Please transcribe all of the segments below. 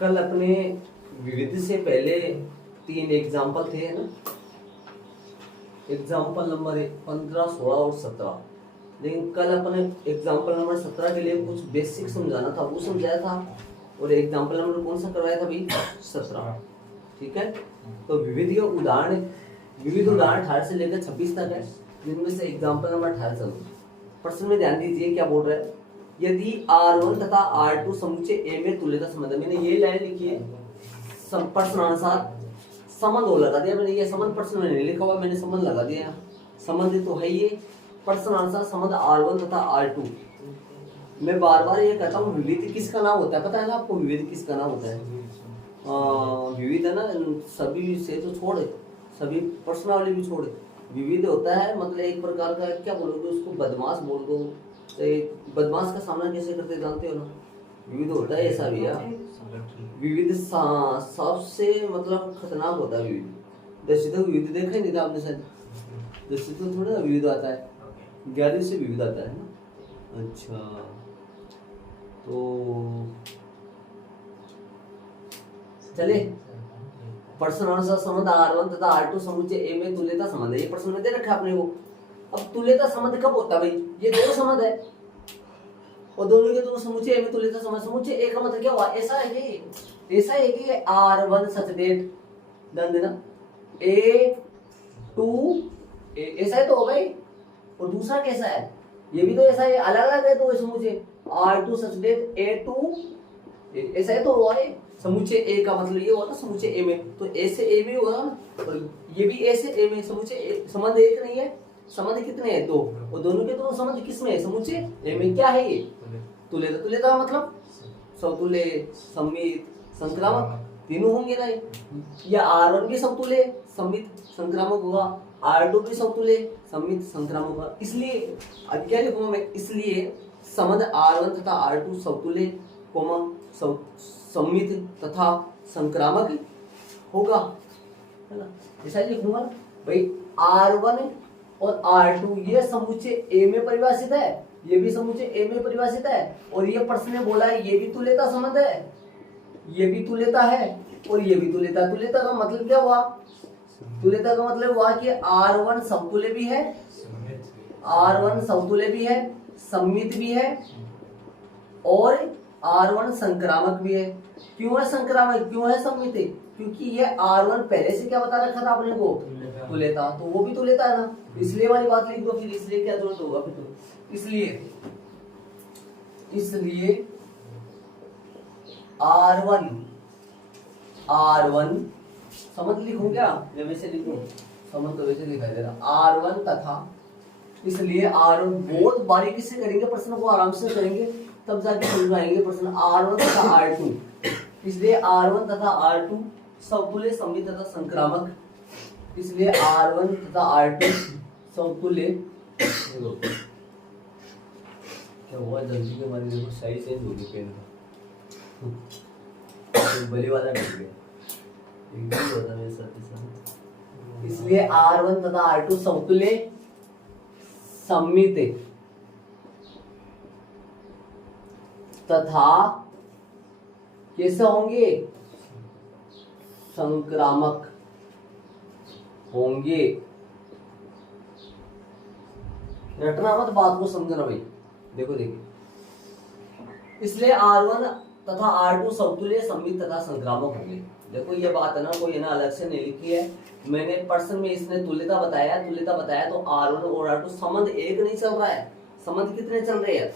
कल अपने विविध से पहले 3 एग्जाम्पल थे ना, एग्जाम्पल नंबर 15, 16 और 17। लेकिन कल अपने एग्जाम्पल नंबर 17 के लिए कुछ बेसिक समझाना था, वो समझाया था। और एग्जाम्पल नंबर कौन सा करवाया था भाई? 17। ठीक है, तो विविध उदाहरण 18 से लेकर 26 तक है, जिनमें से एग्जाम्पल नंबर 18 चल रहा है। प्रश्न में ध्यान दीजिए क्या बोल रहा है। यदि R1 तथा R2 समुच्चय A में तुल्यता संबंध है। मैंने ये लाइन लिखी है, प्रश्नानुसार संबंध हो लगा दिया मैंने। ये संबंध प्रश्न में नहीं लिखा हुआ, मैंने संबंध लगा दिया। संबंध तो है ये प्रश्नानुसार संबंध R1 तथा R2। मैं बार बार ये कहता हूँ, विविध किसका नाम होता है पता है ना आपको? विविध किसका नाम होता है? विविध है ना, सभी से तो छोड़े, सभी प्रश्नावली भी छोड़े। विविध होता है मतलब एक प्रकार का, क्या बोलोगे उसको, बदमाश बोल दो। बदमाश का सामना कैसे करते जानते हो ना? विविध होता है ऐसा भी है। विविध सबसे मतलब खतरनाक होता है विविध। 10 तक विविध देखा ही नहीं था आपने शायद। 10 तो थोड़ा ना विविध आता है, 11 से विविध आता है ना। अच्छा, तो चले प्रश्न अनुसार संबंध R1 तथा R2 समुच्चय A में तुल्यता संबंध है। ये प्रश्न में दे रखा है अपने को। अब तुल्यता संबंध कब होता है भाई? ये दोनों संबंध है और दोनों के दोनों समुच्चय A में तुल्यता संबंध। समुच्चय A का मतलब क्या हुआ? ऐसा है कि R1 सच डेट ध्यान देना, A2 ऐसा है तो हो गई। और दूसरा कैसा है? ये भी तो ऐसा है, अलग अलग है तो समुच्चय। R2 सच डेट A2 ऐसा है तो हुआ है। समुच्चय A का मतलब ये हुआ ना समुच्चय A में, तो A से A में होगा ना, और ये भी A से A में। समुच्चय संबंध एक नहीं है, संबंध कितने हैं? 2। और दोनों के दोनों संबंध किसमें है? समुच्चय A में। क्या है ये? तुल्यता। तुल्यता का मतलब समतुल्य, सममित, संक्रामक तीनों होंगे ना। या R1 भी समतुल्य सममित संक्रामक होगा, R2 भी समतुल्य सममित संक्रामक होगा। इसलिए अब क्या लिखूंगा मैं? इसलिए संबंध R1 तथा R2 समतुल्य सममित तथा संक्रामक होगा, है ना? ऐसा लिखूंगा भाई। R1 और R2 ये समुच्चय A में परिभाषित है, ये भी समुच्चय A में परिभाषित है। और ये प्रश्न में बोला है ये भी तुल्यता संबंध है, ये भी तुल्यता है और ये भी तुल्यता। तुल्यता का मतलब क्या हुआ? तुल्यता का मतलब हुआ कि R1 समतुल्य भी है, R1 समतुल्य भी है, सममित भी है और R1 संक्रामक भी है। क्यों है संक्रामक, क्यों है सममित? क्योंकि ये R1 पहले से क्या बता रखा था अपने को? तुल्यता। तो वो भी तुल्यता है ना, इसलिए वाली बात लिख दो। फिर इसलिए क्या जरूरत होगा फिर तो? इसलिए R1 समझ लिखूं क्या? मैं वैसे लिखूं, समझ तो वैसे दिखाई दे रहा। R1 तथा, इसलिए R1 बहुत बारीकी से करेंगे, प्रश्न को आराम से करेंगे तब जाके समझ आएंगे प्रश्न। R1 तथा R2, इसलिए R1 तथा R2 समतुल्य सममित तथा संक्रामक। इसलिए R1 तथा R2 समतुल्य। क्या हुआ? जल्दी के मारे देखो सही चेंज हो गई पेन का, बड़ी वाला मिल गया एकदम होता मेरे साथ। इसलिए R1 तथा R2 समतुल्य सममित तथा कैसे होंगे? संक्रामक होंगे। रटना मत, बात को समझना भाई। देखो इसलिए R1 तथा R2 समतुल्य सममित तथा संक्रामक होंगे। देखो ये बात है ना, कोई ना अलग से नहीं लिखी है। मैंने प्रश्न में इसने तुल्यता बताया तो R1 और R2 संबंध एक नहीं चल रहा है, संबंध कितने चल रहे हैं?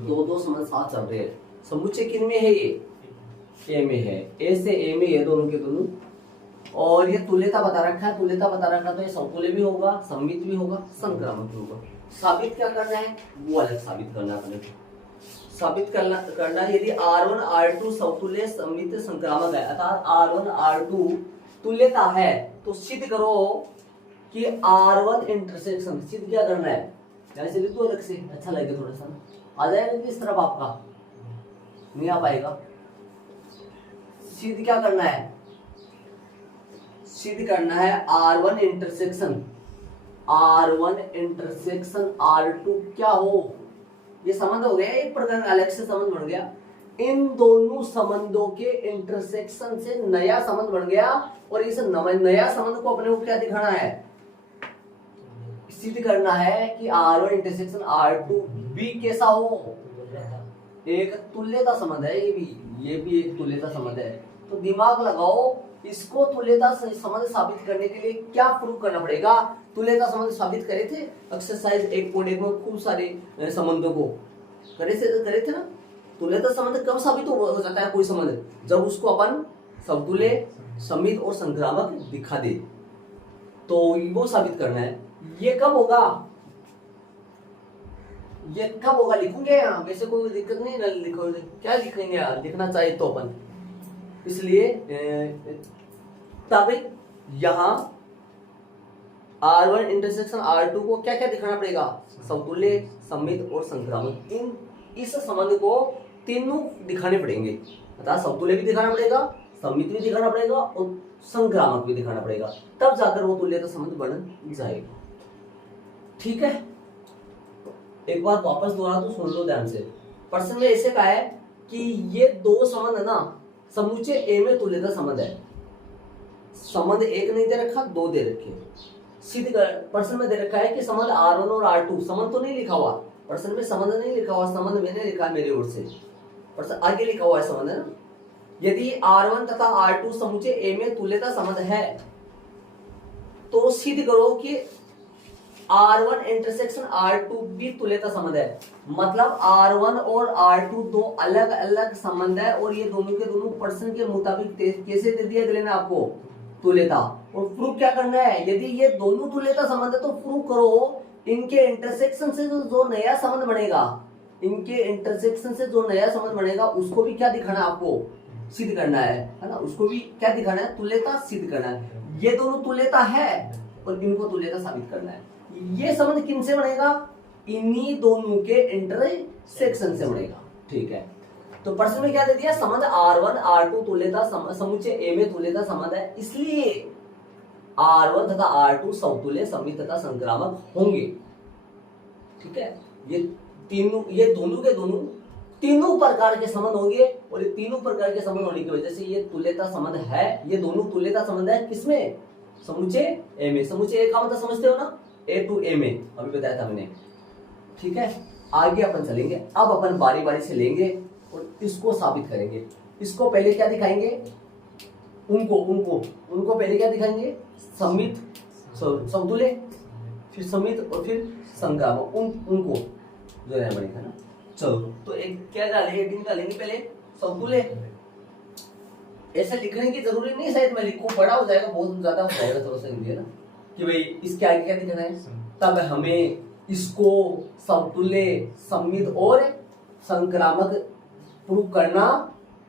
दो संबंध साथ चल रहे हैं। समुच्चय किन में है? ये A में है, A से A में ये दोनों के दोनों। और ये तुल्यता बता रखा है, तो ये समतुल्य भी होगा, सममित भी होगा, संक्रामक भी होगा। साबित क्या करना है? वो अलग साबित करना है अपने को। साबित करना यदि R1 R2 समतुल्य सममित संक्रामक है, अर्थात R1 R2 तुल्यता है, तो सिद्ध करो कि R1 इंटरसेक्शन। सिद्ध क्या करना है? ऐसे लिख दो अलग से, अच्छा लगेगा थोड़ा सा। आ जाएगा किस तरफ आपका? नहीं आ पाएगा। सिद्ध क्या करना है? सिद्ध करना है R1 इंटरसेक्शन R2 क्या हो? ये संबंध हो गया, एक प्रकार का अलग से संबंध बन गया। इन दोनों संबंधों के इंटरसेक्शन से नया संबंध बन गया, और इस नया संबंध को अपने को क्या दिखाना है, सिद्ध करना है कि R1 इंटरसेक्शन R2 भी कैसा हो, एक तुल्यता संबंध है। ये भी एक तुल्यता संबंध है। तो दिमाग लगाओ, इसको तुल्यता संबंध साबित करने के लिए क्या प्रूव करना पड़ेगा। तुल्यता संबंध साबित करे थे एक्सरसाइज 1.1 में, खूब सारे संबंधों को करे थे ना। तुल्यता संबंध कब साबित हो जाता है कोई संबंध, जब उसको अपन समतुल्य, समित और संक्रामक दिखा दे, तो वो साबित करना है। ये कब होगा, लिखूंगे यहाँ, वैसे कोई दिक्कत नहीं ना, लिखोगे क्या लिखेंगे यार, लिखना चाहिए तो अपन। इसलिए तब यहाँ R1 इंटरसेक्शन R2 को क्या क्या दिखाना पड़ेगा, समतुल्य, समित और संक्रामक। इस संबंध को तीनों दिखाने पड़ेंगे, अर्थात समतुल्य भी दिखाना पड़ेगा, समित भी दिखाना पड़ेगा और संक्रामक भी दिखाना पड़ेगा, तब जाकर वो तुल्यता संबंध बन जाएगा। ठीक है, एक बार वापस दोहरा तो सुन लो ध्यान से। प्रश्न में ऐसे कहा है कि ये दो संबंध है ना, समुच्चय ए में तुल्यता संबंध है। संबंध एक नहीं दे रखा, दो दे रखे। सिद्ध प्रश्न में दे रखा है कि संबंध R1 और R2, संबंध तो नहीं लिखा हुआ प्रश्न में, संबंध नहीं लिखा हुआ, संबंध मैंने लिखा है मेरी ओर से, प्रश्न आगे लिखा हुआ है संबंध है ना। यदि R1 तथा R2 समुच्चय ए में तुल्यता संबंध है, तो सिद्ध करो कि R1 इंटरसेक्शन R2 भी तुल्यता संबंध है। मतलब R1 और R2 दो अलग अलग संबंध है, और ये दोनों के दोनों प्रश्न के मुताबिक कैसे दे दिया अगले ने आपको, तुल्यता। और प्रूफ क्या करना है, यदि ये दोनों तुल्यता संबंध है तो प्रूफ करो इनके इंटरसेक्शन से जो नया संबंध बनेगा, इनके इंटरसेक्शन से जो नया संबंध बनेगा उसको भी क्या दिखाना है आपको, सिद्ध करना है ना। उसको भी क्या दिखाना है, तुल्यता सिद्ध करना है। ये दोनों तुल्यता है और इनको तुल्यता साबित करना है। ये संबंध किन से बनेगा, इन्हीं दोनों के इंटरसेक्शन से बनेगा। ठीक है, तो प्रश्न में क्या दे दिया, संबंध R1 R2 तुल्यता समुच्चय ए में तुल्यता संबंध है, इसलिए R1 तथा R2 समतुल्य, समित तथा संक्रामक होंगे। ठीक है, ये दोनों के दोनों तीनों प्रकार के संबंध होंगे, और ये तीनों प्रकार के संबंध होने की वजह से ये तुल्यता संबंध है। ये दोनों तुल्यता संबंध है किसमें, समुच्चय ए में। समुच्चय ए का मतलब समझते हो ना, ए टू ए में, अभी बताया था मैंने। ठीक है, आगे अपन चलेंगे। अब अपन बारी बारी से लेंगे और इसको साबित करेंगे। इसको पहले क्या दिखाएंगे, उनको पहले क्या दिखाएंगे, समित, समतुल्य, फिर समित और फिर संक्रामक, उनको जो है बनेगा ना। चलो, तो एक क्या डालेंगे, हेडिंग डालेंगे पहले समतुल्य। ऐसे लिखने की जरूरी नहीं, शायद मैं लिखूं, बड़ा हो जाएगा, बहुत ज्यादा हो जाएगा, थोड़ा सा हिंदी है ना, कि भाई इसके आगे क्या दिखाना है। तब हमें इसको समतुल्य, समित और संक्रामक प्रूव करना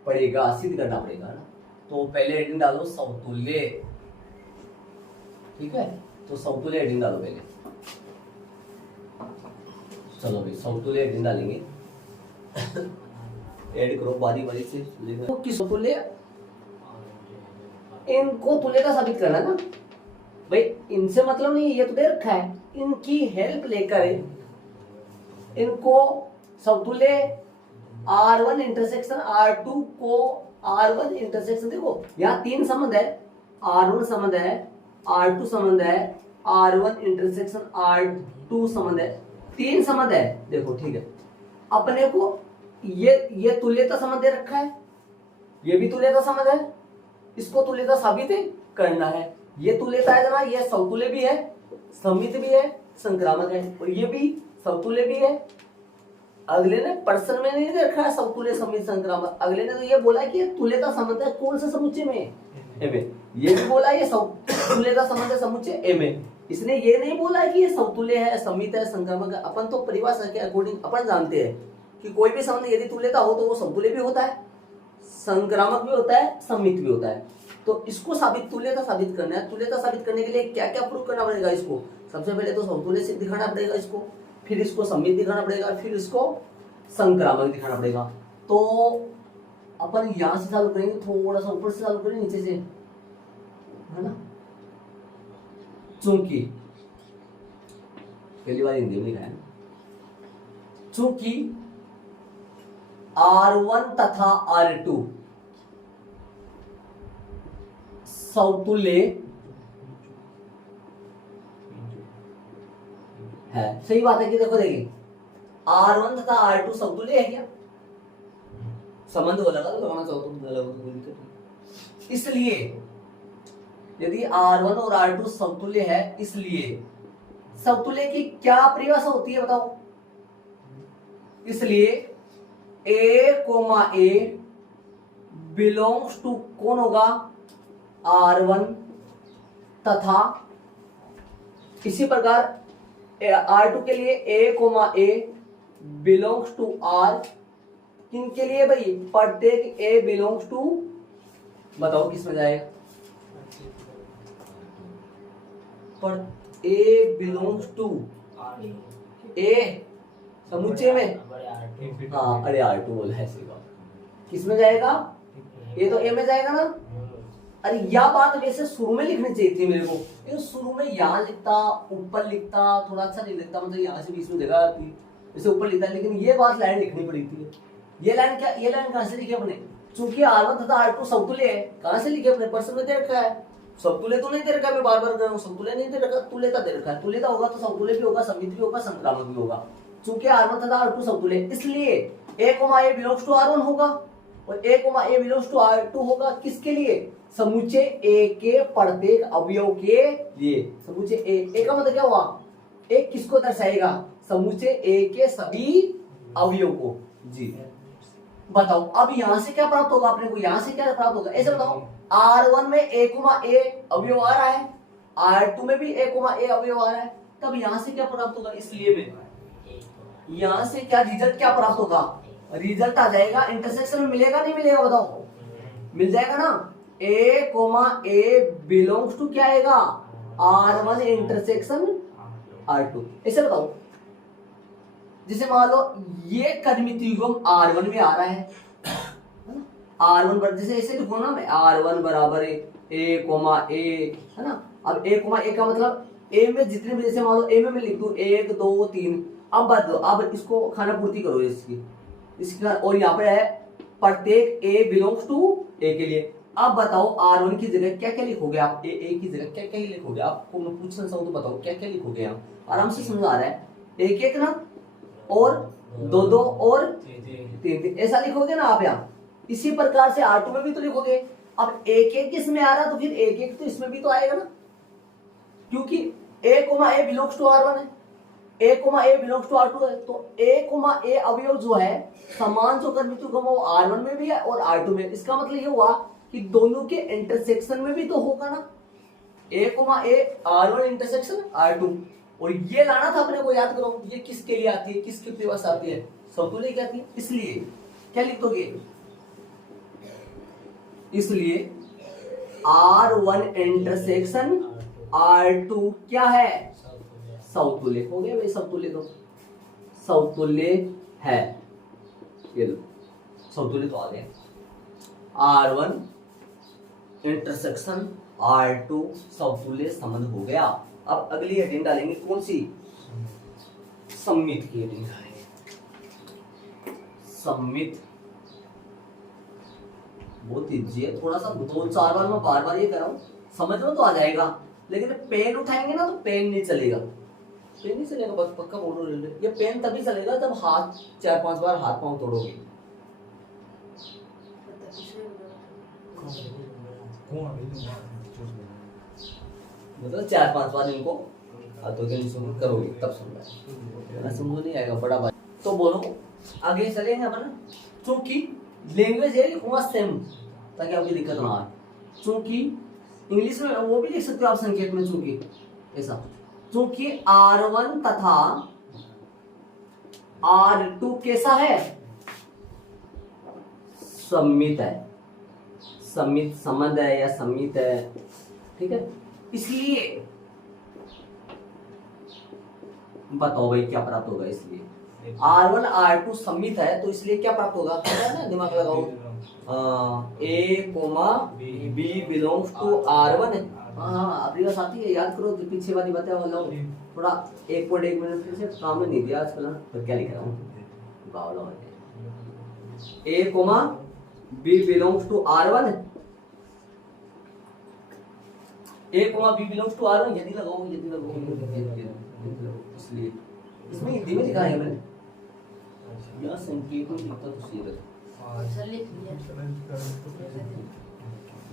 पड़ेगा, सिद्ध करना पड़ेगा ना। तो पहले हेडिंग डालो समतुल्य। ठीक है, तो समतुल्य हेडिंग डालो पहले। चलो भाई, समतुल्य हेडिंग डालेंगे। ऐड करो बारी बारी से। तो किस तुल्य, इनको तुल्यता साबित करना ना भाई, इनसे मतलब नहीं, ये तो दे रखा है, इनकी हेल्प लेकर इनको समतुल्य R1 इंटरसेक्शन R2 को, R1 इंटरसेक्शन, देखो यहाँ तीन संबंध है, R1 संबंध है, R2 संबंध है, R1 इंटरसेक्शन R2 संबंध है, तीन संबंध है। देखो ठीक है, अपने को ये तुल्यता संबंध दे रखा है, ये भी तुल्यता संबंध है, इसको तुल्यता साबित करना है। ये तुल्यता है जना, ये समतुल्य भी है, समित भी है, संक्रामक है, और ये भी समतुल्य भी है। अगले ने प्रश्न में नहीं रखा है समतुल्य, समित, संक्रामक, अगले ने तो ये बोला कि ये तुल्यता संबंध है कौन से समुच्चय में, ए में। ये भी बोला ये तुल्यता संबंध है समुच्चय ए में। इसने ये नहीं बोला कि ये समतुल्य है, समित है, संक्रामक है। अपन तो परिभाषा के अकॉर्डिंग अपन जानते हैं कि कोई भी संबंध यदि तुल्यता हो तो वो समतुल्य भी होता है, संक्रामक भी होता है, समित भी होता है। तो इसको साबित, तुल्यता साबित करना है। तुल्यता साबित करने के लिए क्या क्या प्रूव करना पड़ेगा इसको, सबसे पहले तो समतुल्य सिद्ध दिखाना पड़ेगा इसको, फिर इसको समित दिखाना पड़ेगा, फिर इसको संक्रामक दिखाना पड़ेगा। तो अपन यहां से चालू करेंगे, थोड़ा सा ऊपर से चालू करेंगे, नीचे से, है ना। चूंकि पहली बार हिंदी में लिखा है ना, चूंकि R1 तथा R2 समतुल्य है। सही बात है कि देखो देखिए R1 तथा R2 समतुल्य है क्या? संबंध हो लगा तो लगाना चाहो तुम अलग हो तो कोई दिक्कत नहीं। इसलिए यदि R1 और R2 समतुल्य है, इसलिए समतुल्य की क्या परिभाषा होती है बताओ? इसलिए A, बिलोंग्स टू कौन होगा? R1 तथा इसी प्रकार R2 के लिए A, बिलोंग्स टू R, किन के लिए भाई? प्रत्येक A बिलोंग्स टू, बताओ किसमें जाएगा? पर A बिलोंग्स टू A समुच्चय में, हाँ अरे R2 बोला है ऐसी बात, किसमें जाएगा? ये तो A में जाएगा ना। अरे यह बात वैसे शुरू में लिखनी चाहिए थी मेरे को, लेकिन शुरू में यहाँ लिखता, ऊपर लिखता, थोड़ा अच्छा नहीं लिखता, मतलब यहाँ से बीच में जगह आती, वैसे ऊपर लिखता, लेकिन ये बात लाइन लिखनी पड़ी थी। ये लाइन क्या, ये लाइन कहाँ से लिखी अपने? चूंकि R1 तथा R2 समतुल्य है, कहाँ से लिखे अपने? प्रश्न में दे रखा है। समतुल्य तो नहीं दे रखा, मैं बार बार कह रहा हूँ, समतुल्य नहीं दे रखा, तुल्यता दे रखा है। तुल्यता होगा तो समतुल्य भी होगा, समित भी होगा, संक्रामक भी होगा। चूंकि R1 तथा R2 समतुल्य, इसलिए A, बिलोंग्स टू R1 होगा और A, बिलोंग्स टू R2 होगा। किसके लिए? समुच्चय A के प्रत्येक अवयव के लिए। समुच्चय A का मतलब क्या हुआ? A किसको दर्शाएगा? समुच्चय A के सभी अवयव को। जी बताओ अब यहां से क्या प्राप्त होगा अपने को? यहां से क्या प्राप्त होगा ऐसे बताओ? R1 में A, अवयव आ रहा है, R2 में भी A, अवयव आ रहा है, तब यहां से क्या प्राप्त होगा? इसलिए में यहां से क्या रिजल्ट क्या प्राप्त होगा? रिजल्ट आ जाएगा, इंटरसेक्शन में मिलेगा नहीं मिलेगा बताओ? मिल जाएगा ना। A, बिलोंग्स टू क्या आएगा? R1 intersection R2। ऐसे बताओ, जैसे मान लो ये कदमित युग्म R1 में आ रहा है, R1 बराबर, जैसे ऐसे लिखो ना मैं, R1 बराबर A, है ना। अब A, का मतलब A में जितने भी, जैसे मान लो A में मैं लिख दूं 1 2 3, अब बात दो, अब इसको खाना पूर्ति करो इसकी, और यहाँ पे है प्रत्येक A बिलोंग्स टू A के लिए। अब बताओ R1 की जगह क्या क्या लिखोगे आप? A की जगह क्या क्या लिखोगे? आपको मैं पूछना चाहूँ तो बताओ क्या क्या लिखोगे आप? आराम से समझ आ रहा है? 1 ना, और 2 और 3, ऐसा लिखोगे ना आप यहाँ। इसी प्रकार से R2 में भी तो लिखोगे। अब 1 किसमें आ रहा है तो फिर 1 तो इसमें भी तो आएगा ना, क्योंकि A, बिलोंग्स टू R1 है, A, बिलोंग्स टू R2 है, तो A, अवयव जो है समान जो कर्मित युग्म वो R1 में भी है और R2 में। इसका मतलब ये हुआ कि दोनों के इंटरसेक्शन में भी तो होगा ना। A, R1 इंटरसेक्शन R2, और ये लाना था अपने को, याद करो ये किसके लिए आती है, किसकी परिभाषा आती है? समतुल्य की आती है। इसलिए क्या लिख दोगे? इसलिए R1 इंटरसेक्शन R2 क्या है? समतुल्य हो गया भाई, समतुल्य तो समतुल्य है। ये लो समतुल्य तो आ गया। R1 इंटरसेक्शन R2 समतुल्य संबंध हो गया। अब अगली हेडिंग डालेंगे, कौन सी? सम्मित की हेडिंग डालेंगे। सम्मित बहुत इजी है, थोड़ा सा 2-4 बार मैं बार बार ये कर रहा हूँ, समझ में तो आ जाएगा, लेकिन पेन उठाएंगे ना तो पेन नहीं चलेगा, पेन नहीं चलेगा, बस पक्का बोलो। ये पेन तभी चलेगा जब हाथ 4-5 बार हाथ पांव तोड़ोगे। मतलब 4-5 बार इनको हाथों के निशान करोगे तब समझ समझ नहीं आएगा बड़ा भाई। तो बोलो आगे चलेंगे अपन, क्योंकि लैंग्वेज है लिखूंगा सेम ताकि आपकी दिक्कत ना आए। चूंकि इंग्लिश में वो भी लिख सकते हो आप संकेत में, चूंकि ऐसा, चूंकि R1 तथा R2 कैसा है? सम्मित है, सम्मित संबंध है या सम्मित है, ठीक है। इसलिए बताओ भाई क्या प्राप्त होगा? इसलिए R1 R2 सम्मित है तो इसलिए क्या प्राप्त होगा? पता है ना, दिमाग लगाओ। A, B belongs to R1 है। हाँ आपकी बात आती है, याद करो पीछे वाली बातें, मतलब थोड़ा 1.1 मिनट से काम में नहीं दिया आजकल, तो क्या लिख रहा हूँ बावला। A comma B belongs to R1, A comma B belongs to R1, यदि लगाओ इसलिए इसमें हिंदी में लिखा है मैंने, यहाँ संकेत में लिखता तो सही रहता,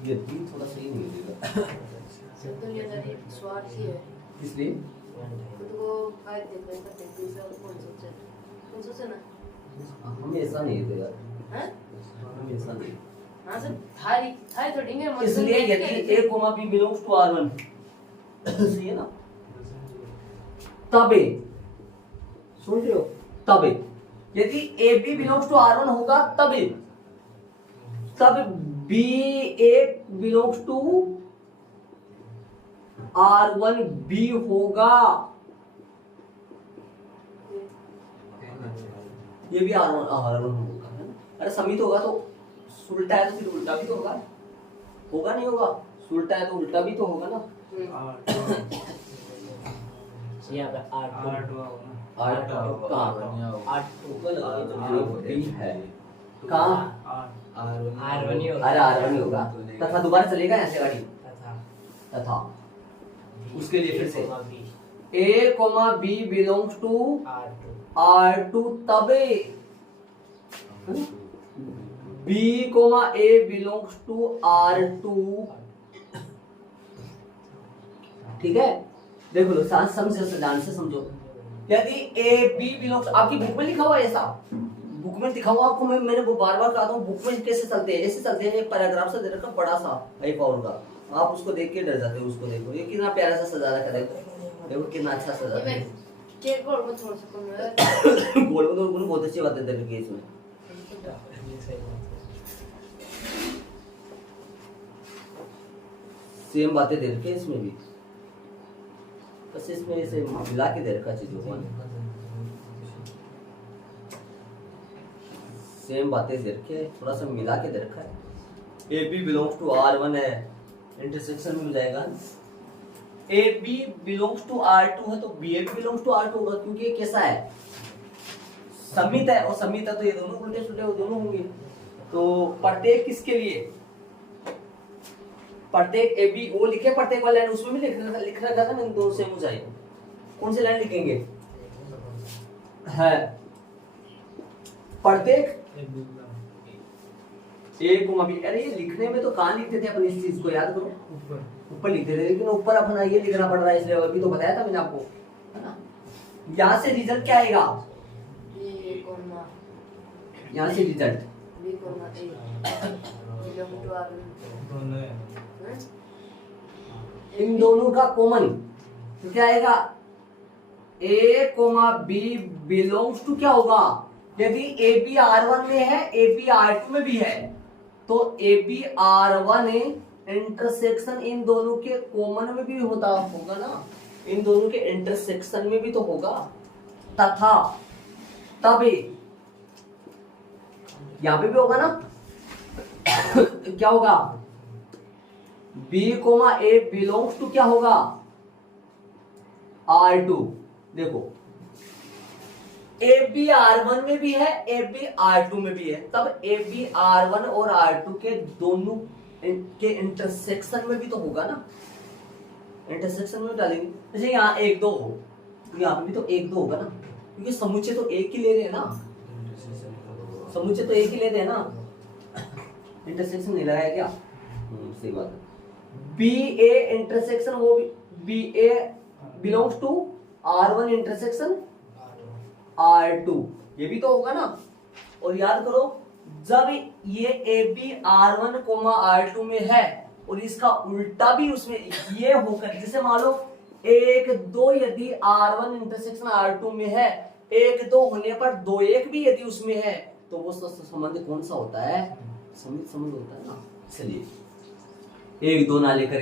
ये भी थोड़ा सही नहीं लगेगा इसलिए हम ऐसा नहीं थे यार, हम ऐसा नहीं, इसलिए यदि A comma B belongs to R1 सही है ना, तब सुन रहे हो, तब यदि A B belongs to R1 होगा तब B A belongs to R1 B होगा, ये भी R1 होगा। अरे समित होगा तो उल्टा है तो फिर उल्टा भी तो होगा नहीं होगा, उल्टा है तो उल्टा भी तो होगा ना। यहाँ पे R2 R1 होगा तथा दोबारा चलेगा यहाँ से गाड़ी तथा उसके लिए फिर से A comma B belongs to R2 तब B comma A belongs to R2, ठीक है। देखो लो ध्यान से समझो, यदि ए बी बिलोंग्स, आपकी बुक में लिखा हुआ है ऐसा, बुक में दिखा हुआ आपको, मैंने वो बार-बार कहा था बुक में कैसे चलते हैं, ऐसे चलते हैं, एक पैराग्राफ सा दे रखा बड़ा सा हाई पावर का, आप उसको देख के डर जाते हो, उसको देखो ये कितना प्यारा सा सजा रखा है, देखो कितना अच्छा सजा है, गोल में थोड़ा सा कम है, गोल में तो बहुत अच्छी बात है तेरे केस में, सेम बातें दे रखी है इसमें भी, बस इसमें इसे मिला के दे रखा चीजों को, सेम बातें दे रखी है, थोड़ा सा मिला के दे रखा है। ए बी बिलोंग्स टू R1 है, इंटरसेक्शन में हो जाएगा, ए बी बिलोंग्स टू R2 है तो B A belongs to R2 होगा, क्योंकि ये कैसा है, समित है, और समित है तो ये दोनों उल्टे सुलटे दोनों होंगे। तो प्रत्येक किसके लिए, प्रत्येक ए बी वो लिखे, प्रत्येक वाला लाइन उसमें भी लिख रखा था, मैंने दोनों सेम हो जाए, कौन सी लाइन लिखेंगे है, प्रत्येक ए कोमा बी, अरे ये लिखने में तो कहां लिखते थे अपन, इस चीज को याद करो, ऊपर लिखते थे, लेकिन ऊपर अपना ये लिखना पड़ रहा है, इसलिए अभी तो बताया था मैंने आपको, है ना। यहाँ से रिजल्ट क्या आएगा, यहाँ से रिजल्ट इन दोनों का कॉमन तो क्या आएगा, ए कोमा बी बिलोंग्स टू क्या होगा, यदि ए बी R1 में है, ए बी R2 में भी है, तो ए बी R1 इंटरसेक्शन इन दोनों के कॉमन में भी होगा ना, इन दोनों के इंटरसेक्शन में भी तो होगा, तथा तब यहां पे भी होगा ना क्या होगा, B comma A belongs to क्या होगा R2, देखो ए बी R1 में भी है, ए बी R2 में भी है, तब ए बी R1 और R2 के दोनों के इंटरसेक्शन में भी तो होगा ना, इंटरसेक्शन में डालेंगे, जैसे यहाँ 1 2 हो तो यहाँ पे भी तो 1 2 होगा ना, क्योंकि समुच्चय तो एक ही ले रहे हैं ना, समुच्चय तो एक ही ले रहे हैं ना, इंटरसेक्शन नहीं लगाया क्या, सही बात है। बी ए इंटरसेक्शन, वो भी B A belongs to R1 intersection R2, ये भी तो होगा ना। और याद करो जब ये A B R1 coma R2 में है और इसका उल्टा भी उसमें ये होकर, जैसे मान लो 1 2 यदि R1 इंटरसेक्शन R2 में है, 1 2 होने पर 2 1 भी यदि उसमें है, तो वो संबंध कौन सा होता है, समित संबंध होता है ना। चलिए 1 2 ना लेकर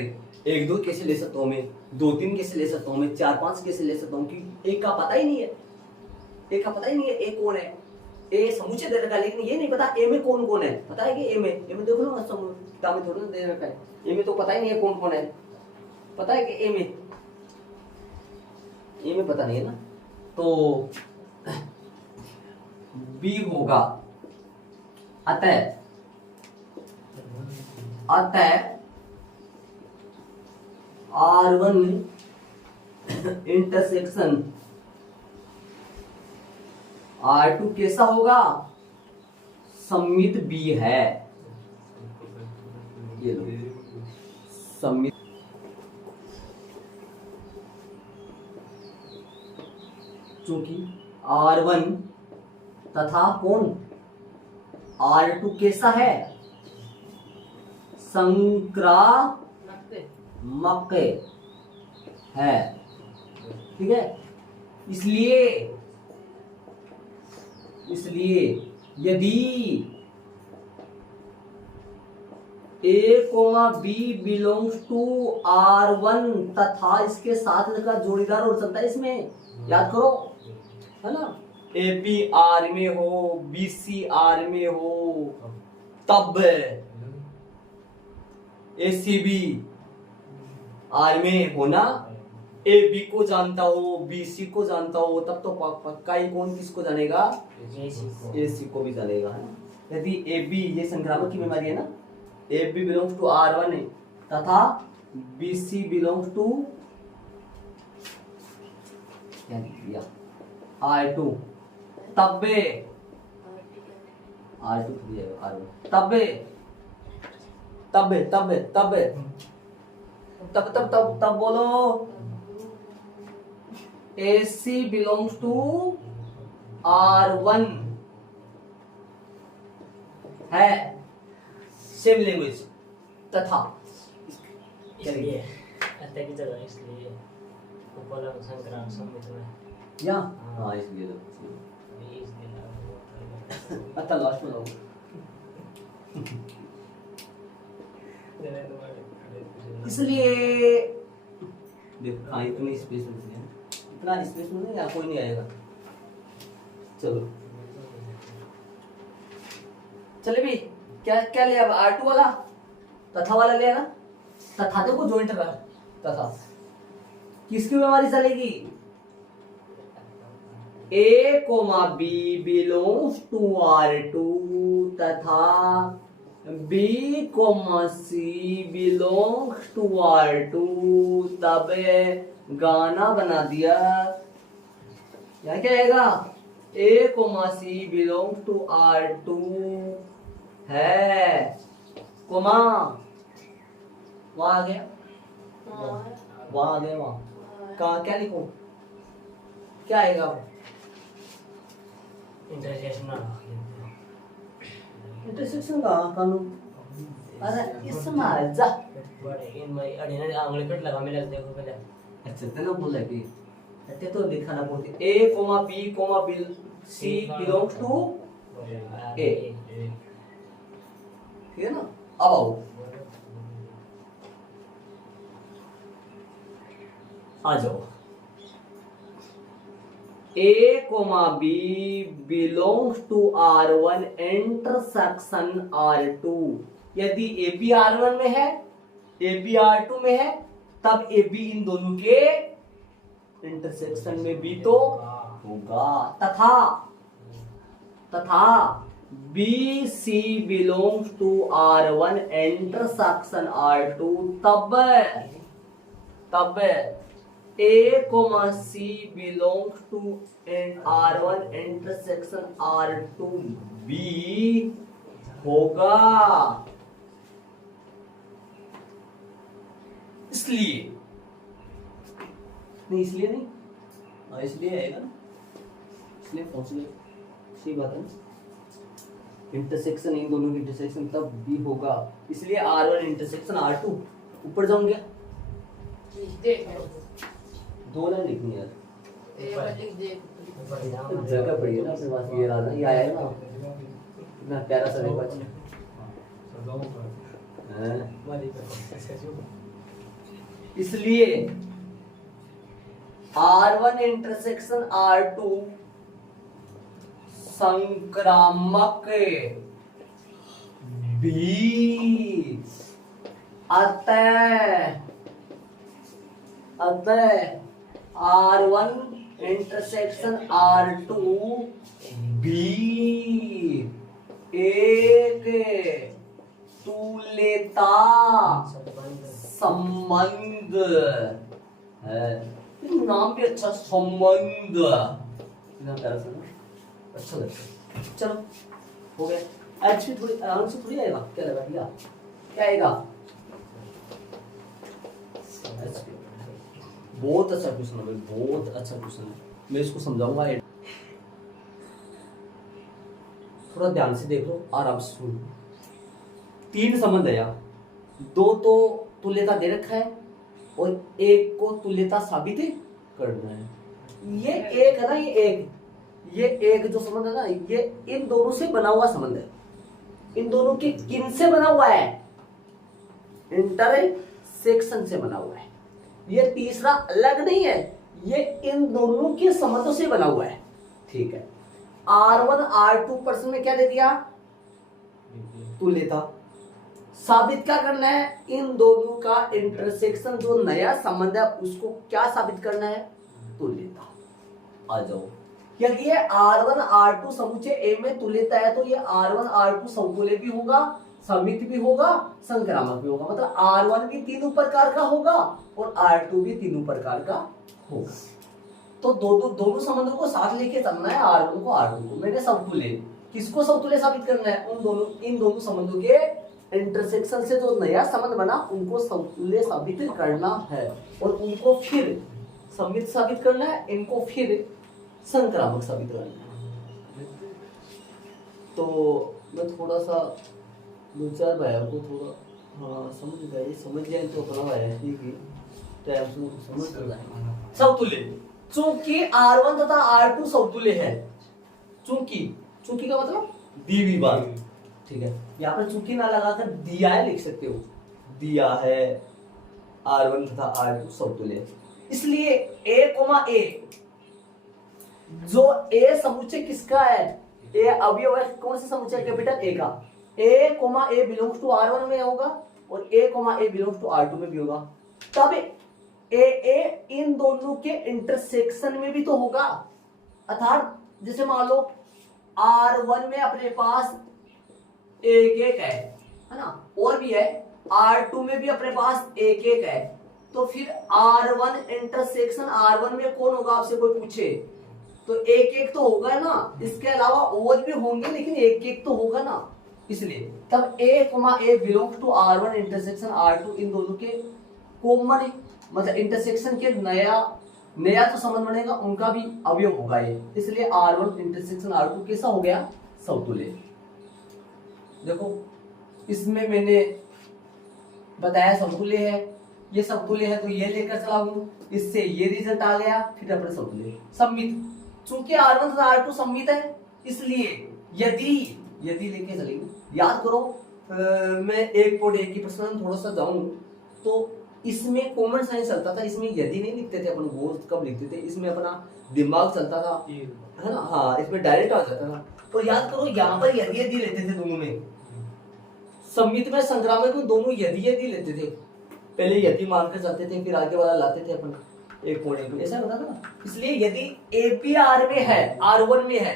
1 2 कैसे ले सकता हूं मैं, 2 3 कैसे ले सकता हूं मैं, 4 5 कैसे ले सकता हूं, क्योंकि एक का पता ही नहीं है, एक का पता ही नहीं है ए कौन है, ए समुच्चय दे रखा है लेकिन ये नहीं पता ए में कौन कौन है, पता है कि ए में देखो ना, किताब में थोड़ा ना दे रखा है, ए में तो पता ही नहीं है कौन कौन है, पता है कि ए में पता नहीं है ना, तो बी होगा अतः R1 इंटरसेक्शन R2 कैसा होगा? सममित B है। ये लो सममित, चूंकि R1 तथा कौन R2 कैसा है? संक्रामक है, ठीक है। इसलिए यदि A, B belongs to R1 तथा इसके साथ का जोड़ीदार हो सकता है इसमें, याद करो, है ना। AB R में हो, BC R में हो, तब ACB R में हो ना। AB को जानता हो, BC को जानता हो, तब तो पक्का ही कौन किसको जानेगा? AC को भी जानेगा, है ना। यदि AB, ये संक्रामक की बीमारी है ना, AB बिलोंग्स टू R1 है तथा BC बिलोंग्स टू क्या लिख दिया R2, तब R2 R1 तब बोलो AC बिलोंग्स टू R1 है, सेम लैंग्वेज तथा इसलिए अतः की जगह इसलिए ऊपर संक्रांत सम्मित में या हाँ इसलिए अतः लास्ट में लाओ। इसलिए देख हाँ इतनी स्पेस में है, इतना स्पेस में या कोई नहीं आएगा। चलो चले भी क्या लिया अब R2 वाला तथा वाला लिया ना। तथा देखो ज्वाइंट रहा तथा किसकी बीमारी चलेगी? A, B belongs to R2 तथा B, C belongs to R2, तब गाना बना दिया। यहाँ क्या आएगा? A, C belongs to R2 है, कोमा वहां आ गया, वहां कहा क्या लिखूं, क्या आएगा? इंटरसेक्शन का कानून, अरे इसमें जा इनमें अड़ीने आंगली कट लगा मिला देखो पहले। अच्छा तेरे बोला कि ते तो दिखाना पड़ती। A, B, C belongs to A, ठीक है ना। अब आओ आ जाओ। A, B belongs to R1 intersection R2। यदि AB R1 में है, AB R2 में है, तब AB इन दोनों के इंटरसेक्शन में भी तो होगा। तथा BC belongs to R1 intersection R2, तब A, C belongs to R1 intersection R2 भी होगा। इसलिए नहीं, हाँ इसलिए आएगा ना, इसलिए पहुंच गए, सही बात है ना। इंटरसेक्शन इन दोनों की इंटरसेक्शन तब भी होगा, इसलिए R1 इंटरसेक्शन R2। ऊपर जाऊंगा, दो लाइन लिखनी है जगह पड़ी है ना अपने पास। ये रहा, ये आया ना इतना प्यारा सा निर्वाचन है। इसलिए R1 इंटरसेक्शन R2 संक्रामक भी, अतः R1 इंटरसेक्शन R2 भी A तुल्यता संबंध है। नाम भी अच्छा, संबंध, अच्छा लगता है। चलो हो गया। एच भी थोड़ी आराम से थोड़ी आएगा, क्या लगा दिया, क्या आएगा? बहुत अच्छा क्वेश्चन है, बहुत अच्छा क्वेश्चन है, मैं इसको समझाऊंगा। थोड़ा ध्यान से देख लो, आराम से सुनो। तीन संबंध है यहाँ, दो तो तुल्यता दे रखा है और एक को तुल्यता साबित करना है। ये एक है ना, ये एक जो संबंध है ना, ये इन दोनों से बना हुआ संबंध है। इन दोनों के किन से बना हुआ है? इंटरसेक्शन से बना हुआ है। ये तीसरा अलग नहीं है, ये इन दोनों के संबंधों से बना हुआ है। ठीक है, R1 R2 पर्सन में क्या दे दिया? तुल्यता। साबित क्या करना है? इन दोनों का इंटरसेक्शन जो नया संबंध है उसको क्या साबित करना है? तुल्यता। आ जाओ, यदि ये R1 R2 समुच्चय A में तुल्यता है तो ये R1 R2 समतुल्य भी होगा, समित भी होगा, संक्रामक भी होगा। मतलब R1 भी तीनों प्रकार का होगा और R2 भी तीनों प्रकार का होगा। तो दोनों संबंधों को साथ लेके चलना है, R1 को R2 को। मैंने समतुल्य, किसको समतुल्य साबित करना है? इन दोनों संबंधों के इंटरसेक्शन से जो नया संबंध बना उनको समतुल्य साबित करना है और उनको फिर समित साबित करना है, इनको फिर संक्रामक साबित करना है। तो मैं थोड़ा सा दो चार भाइयों को थोड़ा समझ जाए तो अपना भाई ठीक है, टाइम से समझ जाए। समतुल्य, चूंकि R1 तथा R2 समतुल्य है, चूंकि का मतलब दी हुई बात, ठीक है। यहाँ पर चूंकि ना लगाकर दिया है लिख सकते हो, दिया है R1 तथा R2 समतुल्य, इसलिए A, जो A समुच्चय किसका है? A अवयव है कौन सा समुच्चय? कैपिटल A का। A बिलोंग्स टू R1 में होगा और A बिलोंग्स टू R2 में भी होगा। तब A इन दोनों के इंटरसेक्शन में भी तो होगा। अर्थात जैसे मान लो R1 में अपने पास 1 है ना, और भी है R2 में भी अपने पास 1 है, तो फिर R1 इंटरसेक्शन R1 में कौन होगा? आपसे कोई पूछे तो 1 तो होगा ना, इसके अलावा और भी होंगे लेकिन 1 तो होगा ना। इसलिए तब A belongs to R1 intersection R2 इन दोनों के कॉमन मतलब इंटरसेक्शन के नया जो संबंध बनेगा उनका भी अवयव होगा ये, इसलिए R1 इंटरसेक्शन R2 कैसा हो गया? समतुल्य। देखो इसमें मैंने बताया समतुल्य है, ये समतुल्य है तो ये लेकर चला हूं, इससे ये रिजल्ट आ गया, फिर अपने समतुल्य। सम्मित, चूंकि R1 तथा R2 सम्मित है इसलिए यदि लेके चलेंगे। याद करो मैं एक कोड एक की प्रश्न थोड़ा सा जाऊं तो इसमें कॉमन साइंस चलता था, इसमें यदि नहीं लिखते थे अपन, वो कब लिखते थे, इसमें अपना दिमाग चलता था, है ना। हाँ, इसमें डायरेक्ट आ जाता था। तो याद करो यहाँ पर यदि लेते थे दोनों में, सम्मित में संक्रामक में दोनों यदि लेते थे। पहले यदि मानकर चलते थे, फिर आगे वाला लाते थे अपन एक कोड ऐसा होता था ना। इसलिए यदि AP R में है, R1 में है,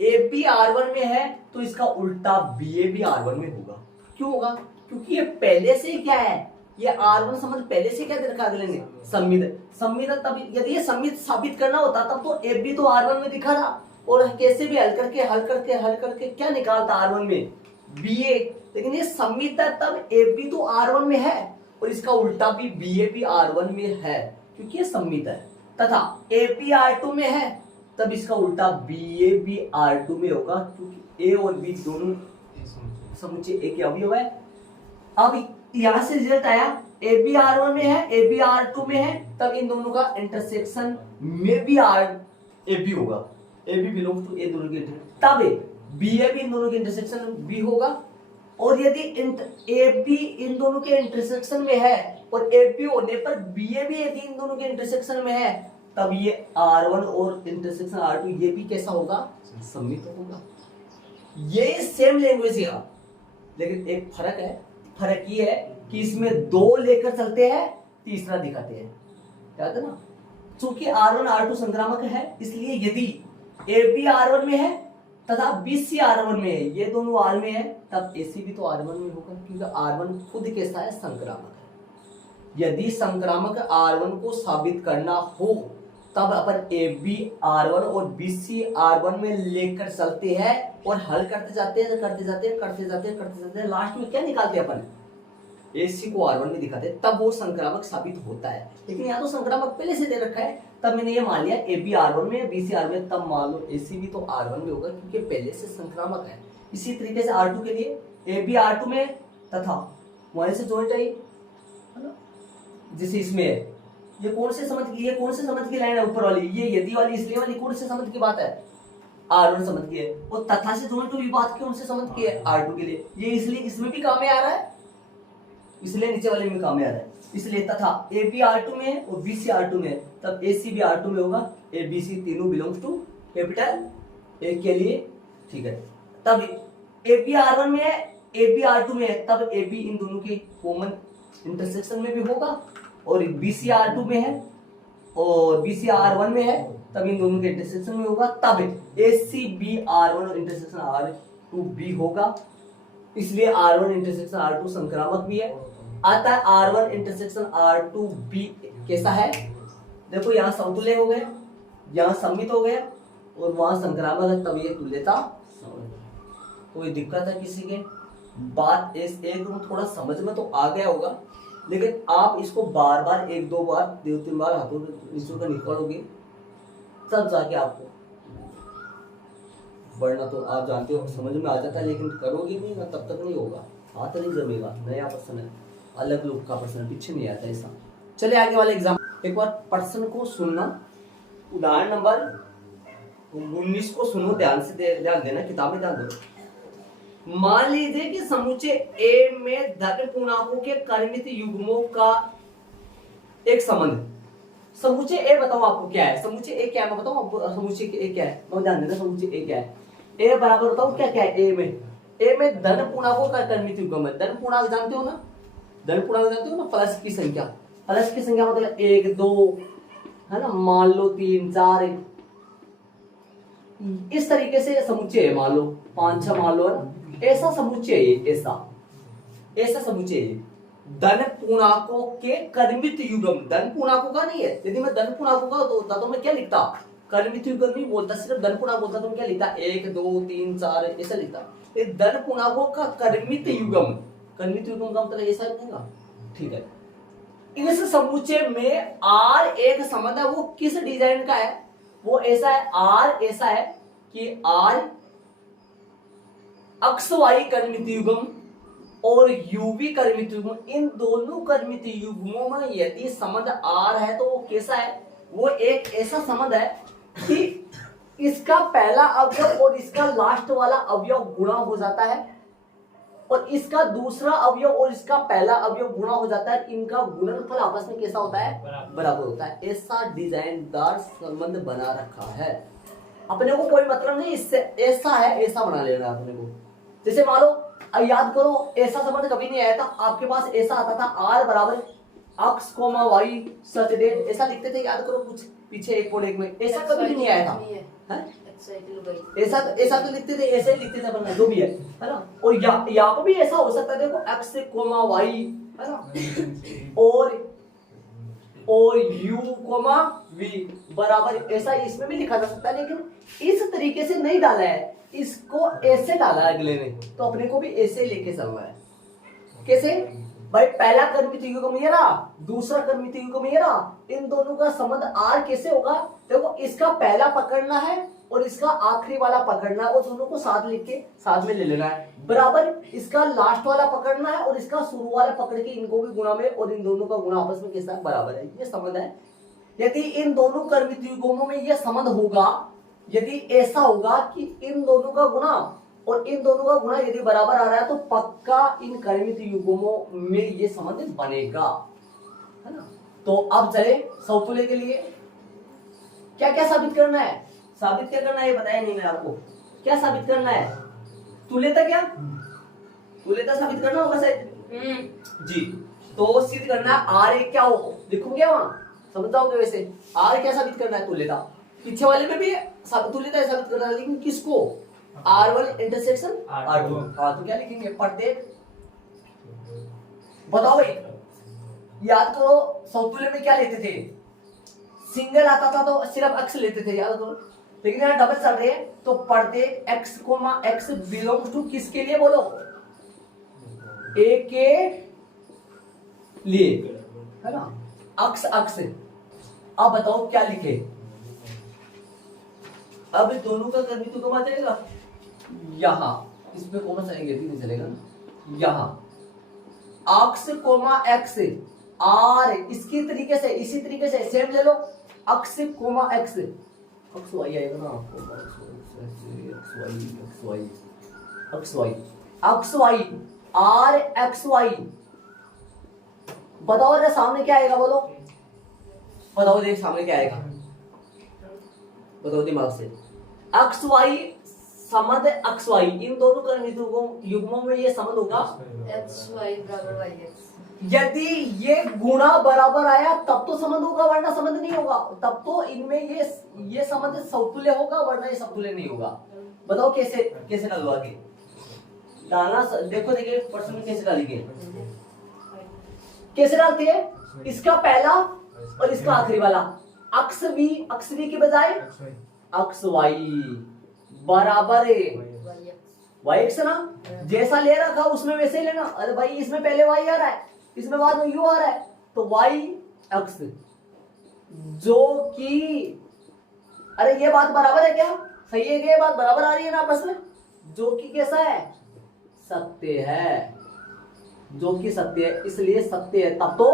AP R1 में है तो इसका उल्टा BA भी R1 में होगा। क्यों होगा? क्योंकि ये पहले से क्या है, ये R1 संबंध पहले से क्या दे रखा अगले ने? सम्मित। तब यदि ये सम्मित साबित करना होता तब तो AB तो R1 में दिखा रहा और कैसे भी हल करके क्या निकालता R1 में? BA। लेकिन ये सम्मित है तब AB तो R1 में है और इसका उल्टा भी BA भी R1 में है क्योंकि ये सम्मित है, तथा AP R2 में है तब इसका उल्टा BA भी R2 में होगा क्योंकि A और B दोनों समुच्चय A के अवयव है। अब यहां से रिजल्ट आया AB R1 में है, AB R2 में है, तब इन दोनों का इंटरसेक्शन में भी AB होगा। AB बिलोंग्स टू A दोनों के, तब BA भी इन दोनों के इंटरसेक्शन B होगा। और यदि AB इन दोनों के इंटरसेक्शन में है और AB होने पर BA भी यदि इन दोनों के इंटरसेक्शन में है तब ये R1 और इंटरसेक्शन R2 ये भी कैसा होगा? सम्मित होगा। ये सेम लैंग्वेज है लेकिन एक फर्क है, फर्क ये है कि इसमें 2 लेकर चलते हैं, तीसरा दिखाते हैं, याद है ना। चूंकि R1 R2 संक्रामक है इसलिए यदि AB R1 में है तथा BC R1 में है, ये दोनों R में है, तब AC भी तो R1 में होगा, क्योंकि R1 खुद कैसा है, संक्रामक है। यदि संक्रामक R1 को साबित करना हो तब अपन AB R1 और BC R1 में लेकर चलते हैं और हल करते जाते हैं, लास्ट में क्या निकालते हैं अपन, AC को R1 में दिखाते हैं, तब वो संक्रामक साबित होता है। लेकिन यहाँ तो संक्रामक पहले से दे रखा है, तब मैंने ये मान लिया AB R1 में, BC R1 में, तब मान लो AC भी तो R1 में होगा, क्योंकि पहले से संक्रामक है। इसी तरीके से R2 के लिए AB R2 में तथा वहां से जॉइंट है ना, जैसे इसमें है, ये कौन से संबंध की लाइन है ऊपर वाली, ये यदि वाली, इसलिए वाली कौन से संबंध की बात है, R1 संबंध की है, और तथा से जॉइंट हुई बात कौन से संबंध की है, R2 के लिए। ये इसलिए इसमें भी काम में आ रहा है, इसलिए नीचे वाले में काम में आ रहा है, इसलिए तथा AB R2 में है और BC R2 में है, तब AC भी R2 में होगा। ABC तीनों बिलोंग्स टू कैपिटल A के लिए, ठीक है। तब AB R1 में है, AB R2 में है, तब AB इन दोनों के कॉमन इंटरसेक्शन में भी होगा, और BC R2 में है और BC R1 में है, तब इन दोनों के इंटरसेक्शन में होगा, तब ACB R1 और इंटरसेक्शन R2B होगा। इसलिए R1 इंटरसेक्शन R2 संक्रामक भी है। आता है R1 इंटरसेक्शन R2B कैसा है, देखो यहाँ समतुल्य हो गए, यहाँ सम्मित हो गया और वहां संक्रामक है, तब ये तुल्यता। कोई दिक्कत है किसी के बात, इस एक थोड़ा समझ में तो आ गया होगा, लेकिन आप इसको बार बार 1-2 बार 2-3 बार हाथों नीचे का निकालोगे तब जाके आपको बढ़ना, तो आप जानते हो समझ में आ जाता है, लेकिन करोगे नहीं ना तब तक नहीं होगा, हाथ नहीं जमेगा। नया प्रश्न है, अलग लोग का प्रश्न, पीछे नहीं आता ऐसा। चले आगे वाले एग्जाम, एक बार प्रश्न को सुनना, उदाहरण नंबर 19 को सुनो ध्यान से, ध्यान देना, किताब में ध्यान दो। मान लीजिए कि समुच्चय A में धन पूर्णांकों के कर्मित युग्मों का एक संबंध। समुच्चय A बताओ आपको क्या है, समुच्चय A क्या है, मैं बताऊं समुच्चय A क्या है, मैं ध्यान देना, समुच्चय A क्या है। A बराबर बताओ क्या क्या है, A में धन पूर्णांकों का कर्मित युग्म है। धन पूर्णांक जानते हो ना, धन पूर्णांक जानते हो ना, प्लस की संख्या, प्लस की संख्या मतलब 1 2 है ना, मान लो 3 4, इस तरीके से समुच्चय है, मान लो 5 6 मान लो, है ना, ऐसा समुच्चय है, ऐसा समुच्चय है। धन पूर्णांकों के कर्मित युग्म, धन पूर्णांकों का नहीं है, यदि मैं धन पूर्णांकों का तो होता तो मैं क्या लिखता, कर्मित युग्म नहीं बोलता, सिर्फ धन पूर्णांक बोलता तो मैं क्या लिखता, 1 2 3 4 ऐसा लिखता। धन पूर्णांकों का कर्मित युग्म, कर्मित युग्म का मतलब ऐसा लिखेगा, ठीक है। इस समुच्चय में R एक संबंध है, वो किस डिजाइन का है, वो ऐसा है, R ऐसा है कि R अक्ष वाई कर्मित युग्म और UV कर्मित युग्म, इन दोनों कर्मित युग्मों में यदि संबंध R है तो वो कैसा है, वो एक ऐसा संबंध है कि इसका पहला अवयव और इसका लास्ट वाला अवयव गुणा हो जाता है, और इसका दूसरा अवयव और इसका पहला अवयव गुणा हो जाता है, इनका गुणनफल आपस में कैसा होता है, बराबर होता है। ऐसा डिजाइनदार संबंध बना रखा है, अपने को कोई मतलब नहीं इससे, ऐसा है ऐसा बना लेना अपने को। जैसे मान लो, याद करो, ऐसा संबंध कभी नहीं आया था आपके पास, ऐसा आता था R बराबर x, y सच डेट, ऐसा लिखते थे, याद करो कुछ पीछे एक और एक में, ऐसा कभी नहीं आया था, ऐसा तो लिखते थे, ऐसे ही लिखते थे अपना जो भी है ना। और यहाँ पर भी ऐसा हो सकता है, देखो x, y है ना, और u, v बराबर, ऐसा इसमें भी लिखा जा सकता है, लेकिन इस तरीके से नहीं डाला है, इसको ऐसे डाला है अगले ने, तो अपने को भी ऐसे लेके चलना है। कैसे भाई, पहला कर्मित युग्म ये रहा, दूसरा कर्मित युग्म ये रहा, इन दोनों का संबंध R कैसे होगा, देखो इसका पहला पकड़ना है और इसका आखिरी वाला पकड़ना है, और दोनों को साथ लिख के साथ में ले लेना है, बराबर इसका लास्ट वाला पकड़ना है और इसका शुरू वाला पकड़ के इनको भी गुणा में, और इन दोनों का गुणा आपस में कैसा है, बराबर है, ये संबंध है। यदि इन दोनों कर्मित युग्मों में यह संबंध होगा, यदि ऐसा होगा कि इन दोनों का गुणा और इन दोनों का गुणा यदि बराबर आ रहा है, तो पक्का इन कर्मित युग्मों में ये संबंध बनेगा, है ना। तो अब चले समतुल्य के लिए क्या क्या साबित करना है, साबित क्या करना है ये बताया नहीं मैंने आपको, क्या साबित करना है, तुल्यता, क्या तुल्यता साबित करना होगा शायद जी। तो सिद्ध करना है R एक क्या हो, लिखूं क्या वहां, समझ जाओगे वैसे, R क्या साबित करना है, तुल्यता। पीछे वाले में भी तुल्यता साबित करना है, लेकिन किसको, R1 इंटरसेक्शन R2। हाँ तो क्या लिखेंगे, प्रत्येक, बताओ भाई, याद करो समतुल्य में क्या लेते थे, सिंगल आता था तो सिर्फ x लेते थे, याद करो, लेकिन यहाँ डबल चल रहे हैं तो प्रत्येक x comma x belongs to किसके लिए, बोलो, a के लिए, है ना, अक्स अक्स। अब बताओ क्या लिखे, अब दोनों का कर्मी तो कमा जाएगा, यहां इसमें कोमा चलेंगे, नहीं चलेगा ना, यहां अक्स कोमा एक्स आर, इसकी तरीके से, इसी तरीके से सेम ले लो, अक्स कोमा एक्स, अक्स वाई आएगा ना, अक्स वाई आर एक्स वाई, बताओ रे सामने क्या आएगा, बोलो, बताओ देख सामने क्या आएगा, बताओ दिमाग से, अक्स वाई समद अक्स वाई, इन दोनों कर्मित युग्मों में ये समद होगा एक्स वाई बराबर वाई एक्स। यदि ये गुणा बराबर आया तब तो संबंध होगा, वरना संबंध नहीं होगा, तब तो इनमें ये संबंध समतुल्य होगा, वरना ये समतुल्य नहीं होगा। बताओ कैसे कैसे डालोगे, डालना देखो, देखिए प्रश्न में कैसे डालेंगे, कैसे डालते हैं, इसका पहला और इसका आखिरी वाला, अक्स वी के बजाय अक्स वाई बराबर वाई एक्स ना, जैसा ले रखा उसमें वैसे ही लेना। अरे भाई इसमें पहले वाई आ रहा है, इसमें बाद में यू आ रहा है, तो वाई एक्स, जो कि, अरे ये बात बराबर है क्या, सही है क्या, ये बात बराबर आ रही है ना आपस में, जो कि कैसा है, सत्य है, जो कि सत्य है, इसलिए सत्य है, तब तो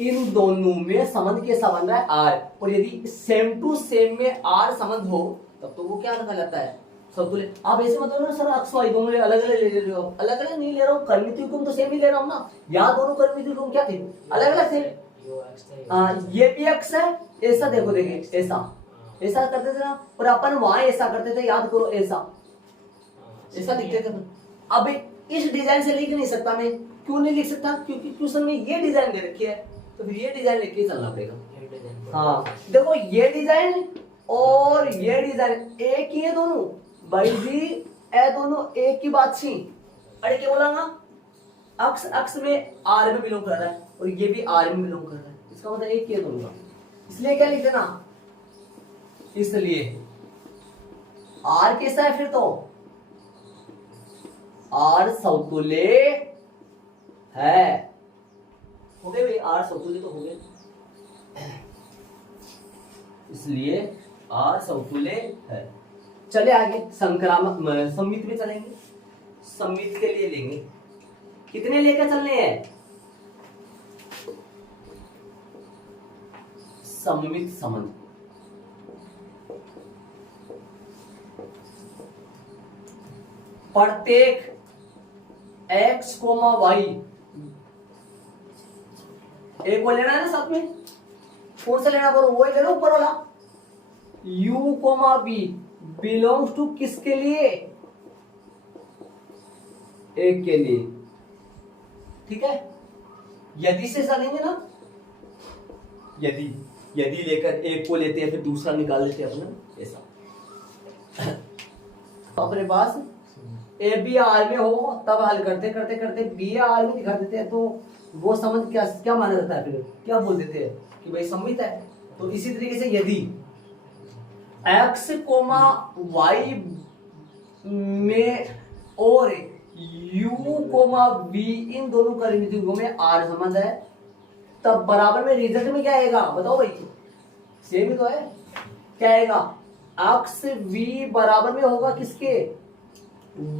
इन दोनों में संबंध के संबंध है आर, और यदि सेम टू सेम में आर संबंध हो तब तो वो क्या रखा जाता है, समतुल्य। आप ऐसे मत बोलो सर अक्स वाई दोनों अलग अलग ले रहे हो, अलग अलग नहीं ले रहा हूँ, कर्मित युग्म तो सेम ही ले रहा हूँ ना, यहाँ दोनों कर्मित युग्म क्या थे, अलग अलग थे, ये भी एक्स है, ऐसा देखो, देखिए ऐसा ऐसा करते थे ना, और अपन वहां ऐसा करते थे, याद करो, ऐसा ऐसा लिखते थे। अब इस डिजाइन से लिख नहीं सकता मैं, क्यों नहीं लिख सकता, क्योंकि क्वेश्चन में ये डिजाइन दे रखी है, तो फिर ये डिजाइन लेके चलना पड़ेगा। हाँ देखो ये डिजाइन और ये डिजाइन एक ही है दोनों, भाई जी ए दोनों एक ही बात छी। अरे क्या बोला ना, अक्स अक्स में आर में बिलोंग कर रहा है और ये भी आर में बिलोंग कर रहा है, इसका मतलब एक ही है दोनों का, इसलिए क्या लिख देना, इसलिए आर कैसा है, फिर तो आर समतुल्य है, हो गए भाई, आर समतुल्य तो हो गए, इसलिए आर समतुल्य है। चले आगे संक्रामक सम्मित में चलेंगे, सम्मित के लिए लेंगे, कितने लेकर चलने हैं, सम्मित संबंध, प्रत्येक x कोमा वाई, एक को लेना है ना साथ में, कौन सा लेना, बोलो वही लेना ऊपर वाला, u comma B belongs to किसके लिए, एक के लिए, ठीक है। यदि से चलेंगे ना, यदि यदि लेकर एक को लेते हैं फिर दूसरा निकाल लेते हैं अपना, ऐसा अपने पास ए बी आर में हो तब हल करते करते करते बी आर में दिखा देते हैं, तो वो समझ क्या क्या माना जाता है, फिर क्या बोल देते हैं कि भाई सम्मित है। तो इसी तरीके से यदि x कोमा वाई में और u कोमा v इन दोनों कर्मियों में आर संबंध है, तब बराबर में रिजल्ट में क्या आएगा, बताओ भाई, सेम ही तो है, क्या आएगा, x v बराबर में होगा किसके,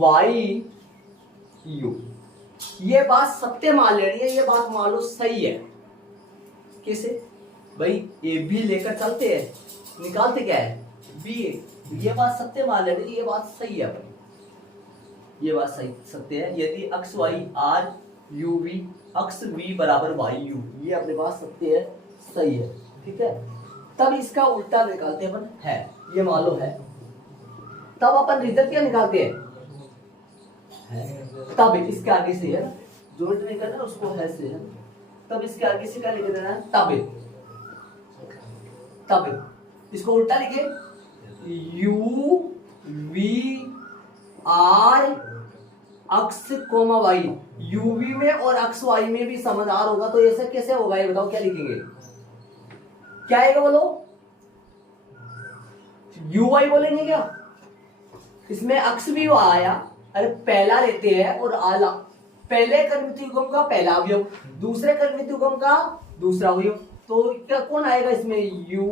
y u। ये बात सत्य मान लेनी है, ये बात मान लो सही है, कैसे भाई, ए बी लेकर चलते हैं, निकालते क्या है बी, ये बात सत्य मान लेनी, ये बात सही है भाई, ये बात सही सत्य है। यदि x y R u v, x v बराबर वाई यू, ये अपने पास सत्य है, सही है, ठीक है। तब इसका उल्टा निकालते हैं अपन, है, ये मान लो है, तब अपन रिजल्ट क्या निकालते हैं, है। तब इसके आगे से है, जोड़ नहीं करना उसको है से है, तब इसके आगे से क्या लिख देना है, तब तब इसको उल्टा लिखे, u v आर अक्ष कोमा वाई, यूवी में और अक्ष वाई में भी समान आर होगा, तो ऐसा कैसे होगा ये बताओ, क्या लिखेंगे, क्या आएगा बोलो, यू वाई बोलेंगे क्या, इसमें अक्ष भी वहां आया, अरे पहला लेते हैं और आला, पहले कर्मित युग्म का पहला अवयव, दूसरे कर्मित युग्म का दूसरा अवयव, तो क्या कौन आएगा इसमें, यू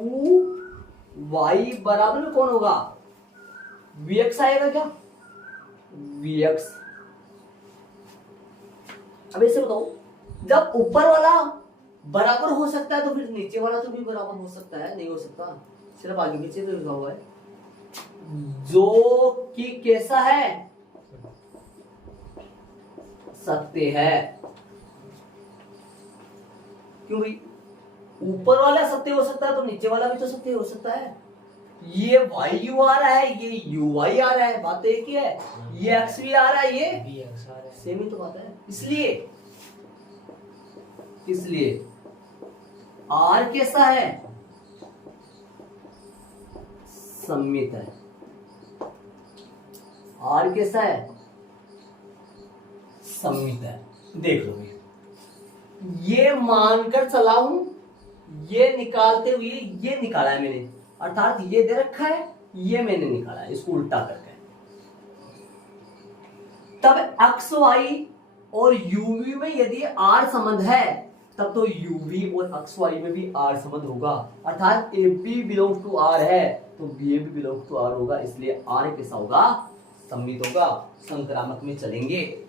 वाई बराबर में कौन होगा, वीएक्स आएगा क्या, वीएक्स। अब ऐसे बताओ, जब ऊपर वाला बराबर हो सकता है तो फिर नीचे वाला तो भी बराबर हो सकता है, नहीं हो सकता, सिर्फ आगे पीछे तो लिखा हुआ है, जो कि कैसा है, सत्य है। क्यों भाई, ऊपर वाला सत्य हो सकता है तो नीचे वाला भी तो सत्य हो सकता है, ये वाई यू आ रहा है, ये यू वाई आ रहा है, बात तो एक ही है, ये एक्स भी आ रहा है, ये सेम ही तो बात है, इसलिए आर कैसा है, सममित है, आर कैसा है, सममित है। देख लो ये मानकर चला हूं, ये निकालते हुए ये निकाला है मैंने, अर्थात ये दे रखा है, ये मैंने निकाला है, इसको उल्टा करके, तब एक्स वाई और यूवी में यदि आर संबंध है तब तो यूवी और एक्स वाई में भी आर संबंध होगा, अर्थात A B belongs to R है तो बी भी बिलोंग्स टू आर होगा, इसलिए आर कैसा होगा, सममित होगा, संक्रामक में चलेंगे।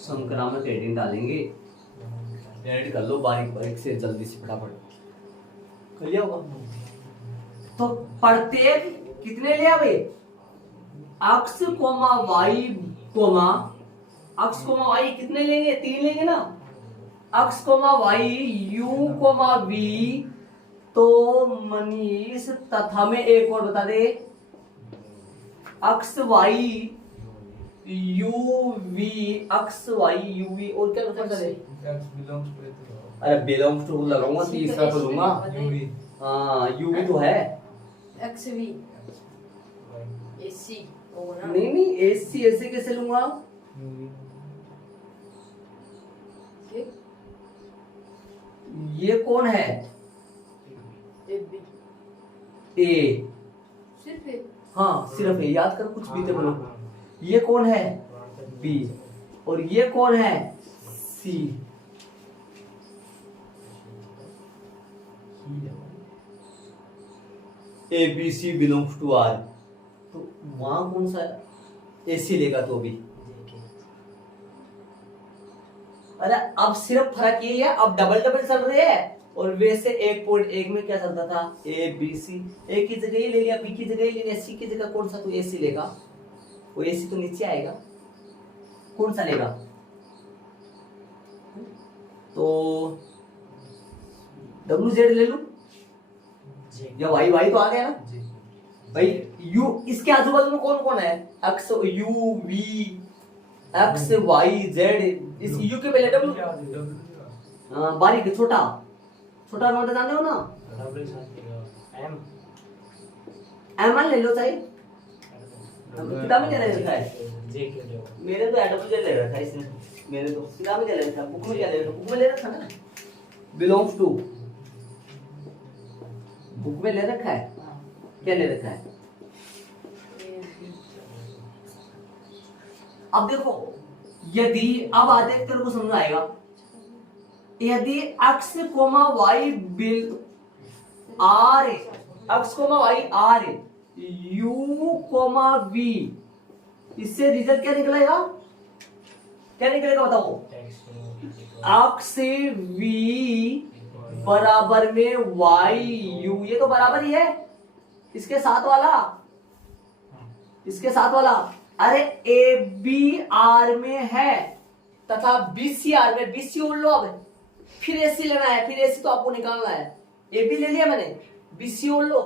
संक्रामक एडिंग डालेंगे, एडिट कर लो बारीक बारीक से, जल्दी से फटाफट कर लिया होगा। तो प्रत्येक कितने लिया भाई, X comma Y comma, X comma Y कितने लेंगे, 3 लेंगे ना, X comma Y U comma V, तो मनीष तथा में एक और बता दे, X Y U V, X Y U V, और क्या बता दे, अरे बिलोंग्स टू लगाऊंगा, तीसरा तो लूंगा, हाँ यू वी तो है, एक्स वी एसी होगा ना, नहीं एसी ऐसे कैसे लूंगा, ये कौन है, ए, सिर्फ ए, हाँ सिर्फ ए, याद कर कुछ भी तो बोलो, ये कौन है, बी, और ये कौन है, C, A B C belongs to R, तो वहां कौन सा ए सी लेगा, तो भी अरे अब सिर्फ फर्क ये है, अब डबल डबल चल रहे हैं, और वैसे 1.1 में क्या चलता था, ए बी सी, ए की जगह ही ले लिया, बी की जगह ही ले लिया, सी की जगह कौन सा, तो ए सी लेगा, वो ए सी तो नीचे आएगा, कौन सा लेगा, तो डब्ल्यू जेड ले लू, या वाई वाई तो आ गया ना भाई, यू इसके आजू बाजू में कौन कौन है, X U V X Y Z, इस यू के पहले डब्ल्यू, बारीक छोटा छोटा नोट जानते हो ना, एम ले लो चाहे, किताब में क्या ले रखा है, मेरे तो डब्ल्यू जेड ले रखा है इसने, मेरे तो किताब में क्या ले रखा है, बुक में क्या ले रखा है, बुक में ले रखा ना, बिलोंग्स टू, बुक में ले रखा है, क्या ले रखा है, अब देखो यदि, अब आते तेरे को समझ आएगा, यदि x comma Y bill R, x comma Y R, u comma v, इससे रिजल्ट क्या निकलेगा, क्या निकलेगा बताओ, x v बराबर में वाई यू, ये तो बराबर ही है, इसके साथ वाला, इसके साथ वाला, अरे ए बी आर में है तथा बी सी आर में, बी सी ओढ़ लो, अब फिर ए सी लेना है, फिर ए सी तो आपको निकालना है, ए बी ले लिया मैंने, बी सी ओढ़ लो,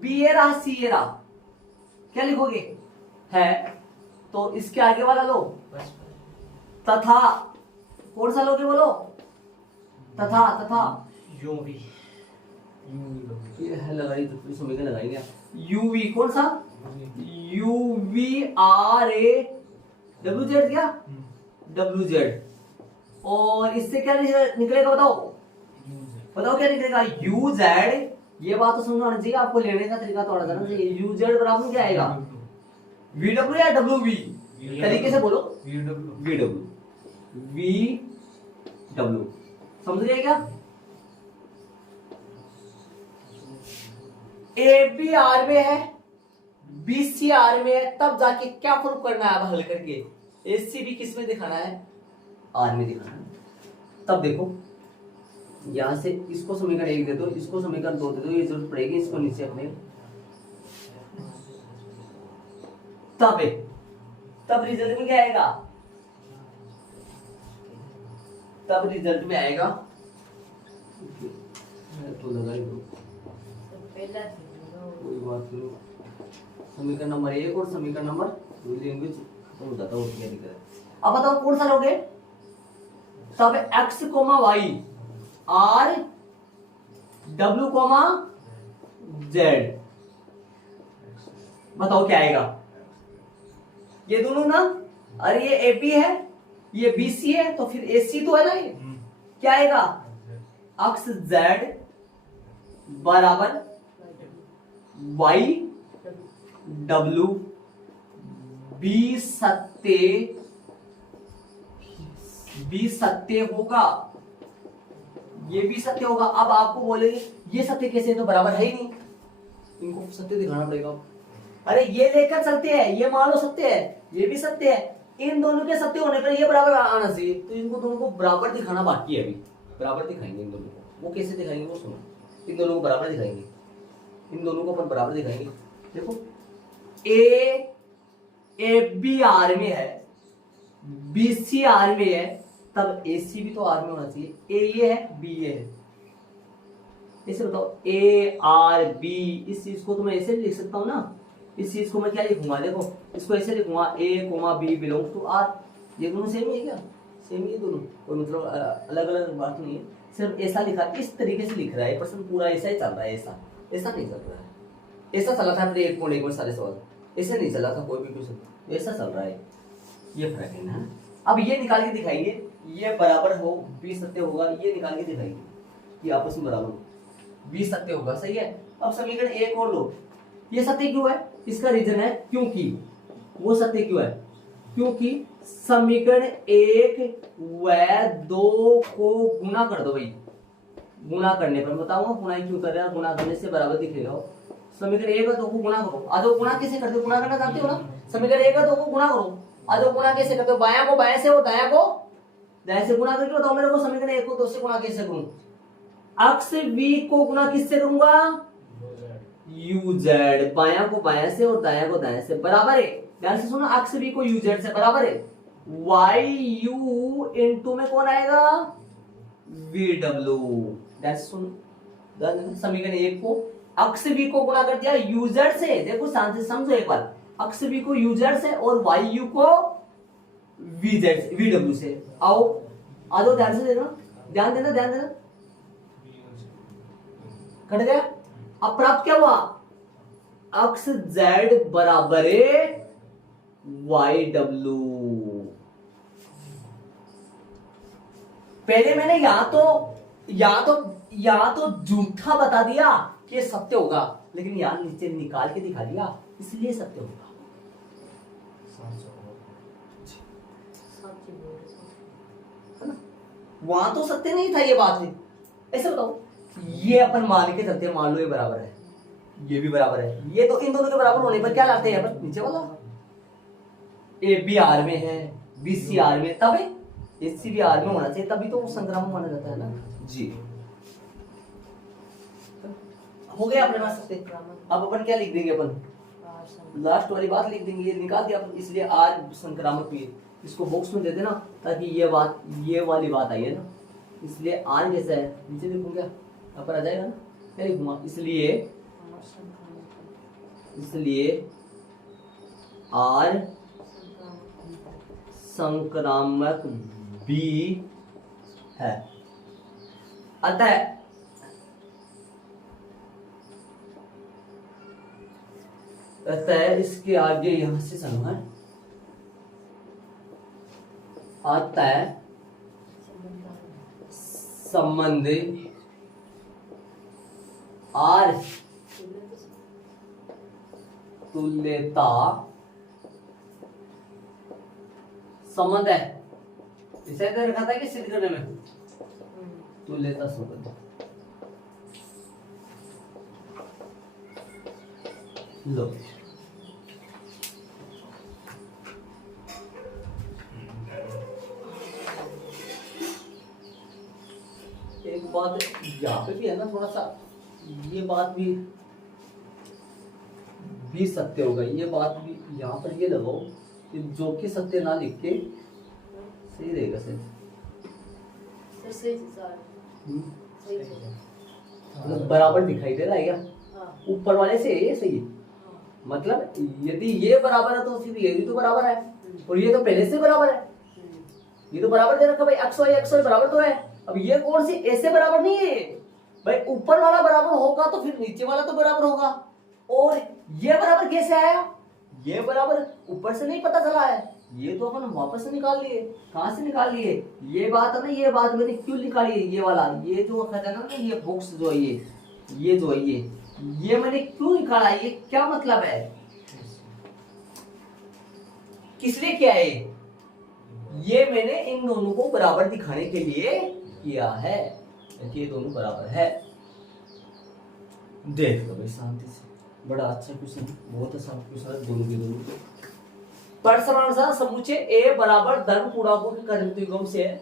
बी ए रहा सी ए रहा, क्या लिखोगे, है, तो इसके आगे वाला लो, तथा, कौन सा लोगे बोलो, तथा, तथा ये है लगाई तो फिर समीकरण लगाएंगे यूवी कौन सा U V R A W Z क्या डब्ल्यू जेड और इससे क्या निकलेगा बताओ बताओ क्या निकलेगा यू जेड ये बात तो समझ आनी चाहिए आपको लेने का तरीका थोड़ा सा चाहिए यू जेड बराबर क्या आएगा वी डब्ल्यू या डब्ल्यू वी तरीके से बोलो वी डब्ल्यू वी डब्ल्यू समझ गए क्या ए बी आर में है बी सी आर में है तब जाके क्या प्रूव करना है अब हल करके ए सी बी किस में दिखाना है आर में दिखाना है तब देखो यहां से इसको समीकरण 1 दे दो इसको समीकरण 2 दे दो ये जरूरत पड़ेगी इसको नीचे अपने तब रिजल्ट में क्या आएगा तब रिजल्ट में आएगा तो लगा ही दो पहला कोई बात नहीं समीकरण नंबर 1 और समीकरण नंबर 2 लैंग्वेज खत्म हो जाता है उसमें दिक्कत है अब बताओ कौन सा लोगे तब x, y r w, z बताओ क्या आएगा ये दोनों ना अरे ये ए है ये बी सी है तो फिर ए सी तो है ना ये क्या आएगा x z बराबर y w बी सत्य होगा ये भी सत्य होगा अब आपको बोलेंगे ये सत्य कैसे है तो बराबर है ही नहीं इनको सत्य दिखाना पड़ेगा अरे ये लेकर चलते हैं ये मान लो सत्य है ये भी सत्य है इन दोनों के सत्य होने पर ये बराबर आना चाहिए तो इनको दोनों को बराबर दिखाना बाकी है अभी बराबर दिखाएंगे इन दोनों को वो कैसे दिखाएंगे वो सुनो इन दोनों को बराबर दिखाएंगे इन दोनों को अपन बराबर दिखाएंगे देखो ए बी आर में है बी सी आर में है तब ए सी भी तो आर में होना चाहिए ए ये है बी ये है इसे बताओ ए आर बी इस चीज को तो मैं ऐसे लिख सकता हूँ ना इस चीज को मैं क्या लिखूंगा देखो इसको ऐसे लिखूंगा A comma B belong to R ये दोनों सेम ही है क्या सेम ही दोनों कोई मतलब अलग अलग बात नहीं है सिर्फ ऐसा लिखा इस तरीके से लिख रहा है पर्सन पूरा ऐसा ही चल रहा है ऐसा ऐसा नहीं चल रहा है ऐसा चला था अपने 1.1 में सारे सवाल ऐसे नहीं चला था कोई भी क्वेश्चन ऐसा चल रहा है ये फर्क है ना अब ये निकाल के दिखाएंगे ये बराबर हो बी सत्य होगा ये निकाल के दिखाएंगे ये आपस में बराबर बी सत्य होगा सही है अब समीकरण 1 और लो ये सत्य क्यों है इसका रीजन है क्योंकि वो सत्य क्यों है क्योंकि समीकरण 1 व 2 को गुना कर दो भाई गुना करने पर बताऊंगा गुना क्यों कर रहे हैं गुना करने से बराबर दिखेगा समीकरण 1 और 2 को गुना करो आधो गुना कैसे करते हो गुना करना जानते हो ना समीकरण 1 और 2 को गुना करो आधो गुना कैसे करते हो बायां को बाएं से और दायां को दाएं से गुना करके बताओ मेरे को समीकरण 1 को 2 से गुना कैसे करूं अक्ष v को गुना किससे करूंगा u z बायां को बायां से और दायां को दाएं से बराबर है ध्यान से सुनो अक्ष v को u z से बराबर है y u इनटू में कौन आएगा v w ध्यान से सुन समीकरण 1 को अक्ष v को गुणा कर दिया u z से देखो शांति से समझो एक बार अक्ष v को u z से और y u को v z से v w से आओ आ जाओ ध्यान से देना ध्यान देना कट गया अब प्राप्त क्या हुआ अक्ष z बराबर y w पहले मैंने यहां तो झूठा बता दिया कि ये सत्य होगा लेकिन यहां नीचे निकाल के दिखा दिया इसलिए सत्य होगा है ना वहां तो सत्य नहीं था ये बात ऐसे बताओ ये अपन मान के चलते हैं मान लो ये बराबर है ये भी बराबर है ये तो इन दोनों के बराबर होने पर क्या लाते हैं अपन नीचे वाला ए बी आर में है बी सी आर में तब ए सी बी आर में होना चाहिए तभी तो वो संक्रामक माना जाता है ना जी हो गया अपने पास सत्य अब अपन क्या लिख देंगे अपन लास्ट वाली बात लिख देंगे ये निकाल दिया अपन इसलिए आज संक्रामक भी इसको बॉक्स में दे देना ताकि ये वाली बात आई है ना इसलिए आर कैसा है नीचे लिखूं क्या ऊपर आ जाएगा ना क्या लिखूंगा इसलिए आर संक्रामक बी है अतः अतः इसके आगे यहां से चलो है, अतः संबंध आर तुल्यता संबंध है, इसे तो रखा था कि सिद्ध करने में तुल्यता संबंध। लो एक बात यहाँ पे भी है ना, थोड़ा सा ये बात भी सत्य होगा, ये बात भी यहाँ पर ये लगाओ कि जो कि सत्य ना लिख के सही रहेगा। सही सर सही सर सही सही। मतलब बराबर दिखाई दे रहा है क्या हाँ ऊपर वाले से? ये सही है, मतलब यदि ये बराबर है तो फिर ये भी तो बराबर है, और ये तो पहले से बराबर है, ये तो बराबर दे रखा भाई, एक्स वाई बराबर तो है। अब ये कौन सी ऐसे बराबर नहीं है भाई, ऊपर वाला बराबर होगा तो फिर नीचे वाला तो बराबर होगा। और ये बराबर कैसे आया? ये बराबर ऊपर से नहीं पता चला है, ये तो अपन वापस से निकाल लिए। कहां से निकाल लिए? ये बात है ना, ये बात मैंने क्यों निकाली है, ये वाला, ये जो कहता है ना, ये बॉक्स जो है, ये जो है, ये मैंने क्यों निकाला? ये क्या मतलब है, किस लिए किया है? ये मैंने इन दोनों को बराबर दिखाने के लिए किया है कि ये दोनों बराबर है। देख लो भाई शांति से, बड़ा अच्छा क्वेश्चन, बहुत अच्छा क्वेश्चन है, दोनों के दोनों। परसरानुसार समुच्चय ए बराबर धर्म पूर्णांकों के कर्णित युग्म से है।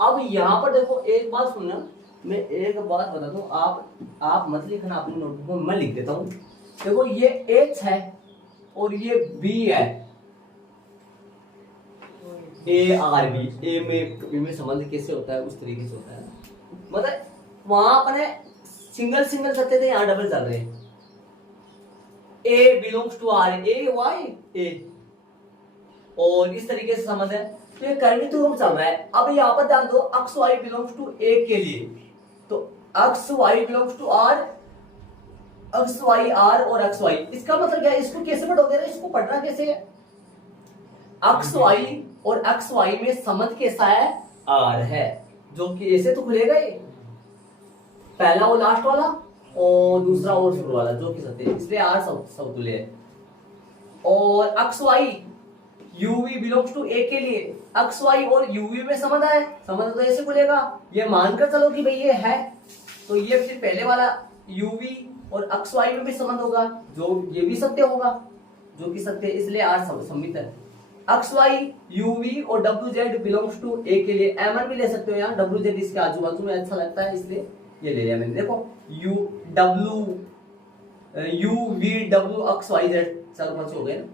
अब यहाँ पर देखो एक बात सुनना, मैं एक बात बता दूं, आप मत लिखना अपनी नोटबुक में, मैं लिख देता हूँ। देखो ये एच है और ये बी है, ए आर बी, ए में संबंध कैसे होता है उस तरीके से होता है, मतलब वहां अपने सिंगल सत्य थे, यहाँ डबल चल रहे हैं। A belongs to R, A y A, और इस तरीके से संबंध है, तो ये कर्णित युग्म चल रहा है। अब यहाँ पर ध्यान दो, X Y belongs to A के लिए, तो X Y belongs to R, X Y R और एक्स वाई, इसका मतलब क्या है? इसको कैसे पढ़ोगे? इसको पढ़ना कैसे है? एक्स वाई और एक्स वाई में संबंध कैसा है? आर है, जो कि ऐसे तो खुलेगा ये, पहला और लास्ट वाला और दूसरा और शुरू वाला, जो कि सत्य है, इसलिए आर समतुल्य है। और x y u v belongs to A के लिए, एक्स वाई और यूवी में संबंध है, संबंध तो ऐसे खुलेगा, ये मानकर चलो कि भाई ये है, तो ये फिर पहले वाला यूवी और एक्स वाई में भी संबंध होगा, जो ये भी सत्य होगा, जो कि सत्य है, इसलिए आर सम्मित है। एक्स वाई यूवी और W Z belongs to A के लिए, एमएन भी ले सकते हो यहाँ, डब्ल्यू जेड इसके आजू बाजू में अच्छा लगता है इसलिए ये ले लिया मैंने। देखो U V W X Y Z, चलो पांच हो गए ना।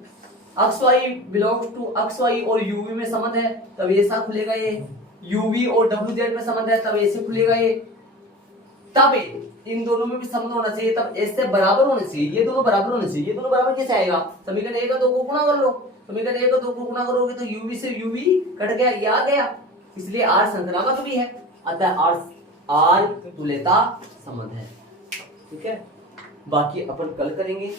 X Y belongs to X Y और यूवी में संबंध है, तब ऐसा खुलेगा ये, यूवी और डब्ल्यू जेड में संबंध है, तब ऐसे खुलेगा ये, तब इन दोनों में भी संबंध होना चाहिए, तब ऐसे बराबर होने चाहिए, ये दोनों बराबर होने चाहिए। ये दोनों बराबर कैसे आएगा? समीकरण 1 और 2 को गुणा कर लो, समीकरण 1 और 2 को गुणा करोगे तो यूवी से यूवी कट गया, ये आ गया, इसलिए आर संक्रामक भी है, अतः आर तुल्यता संबंध है। ठीक है, बाकी अपन कल करेंगे।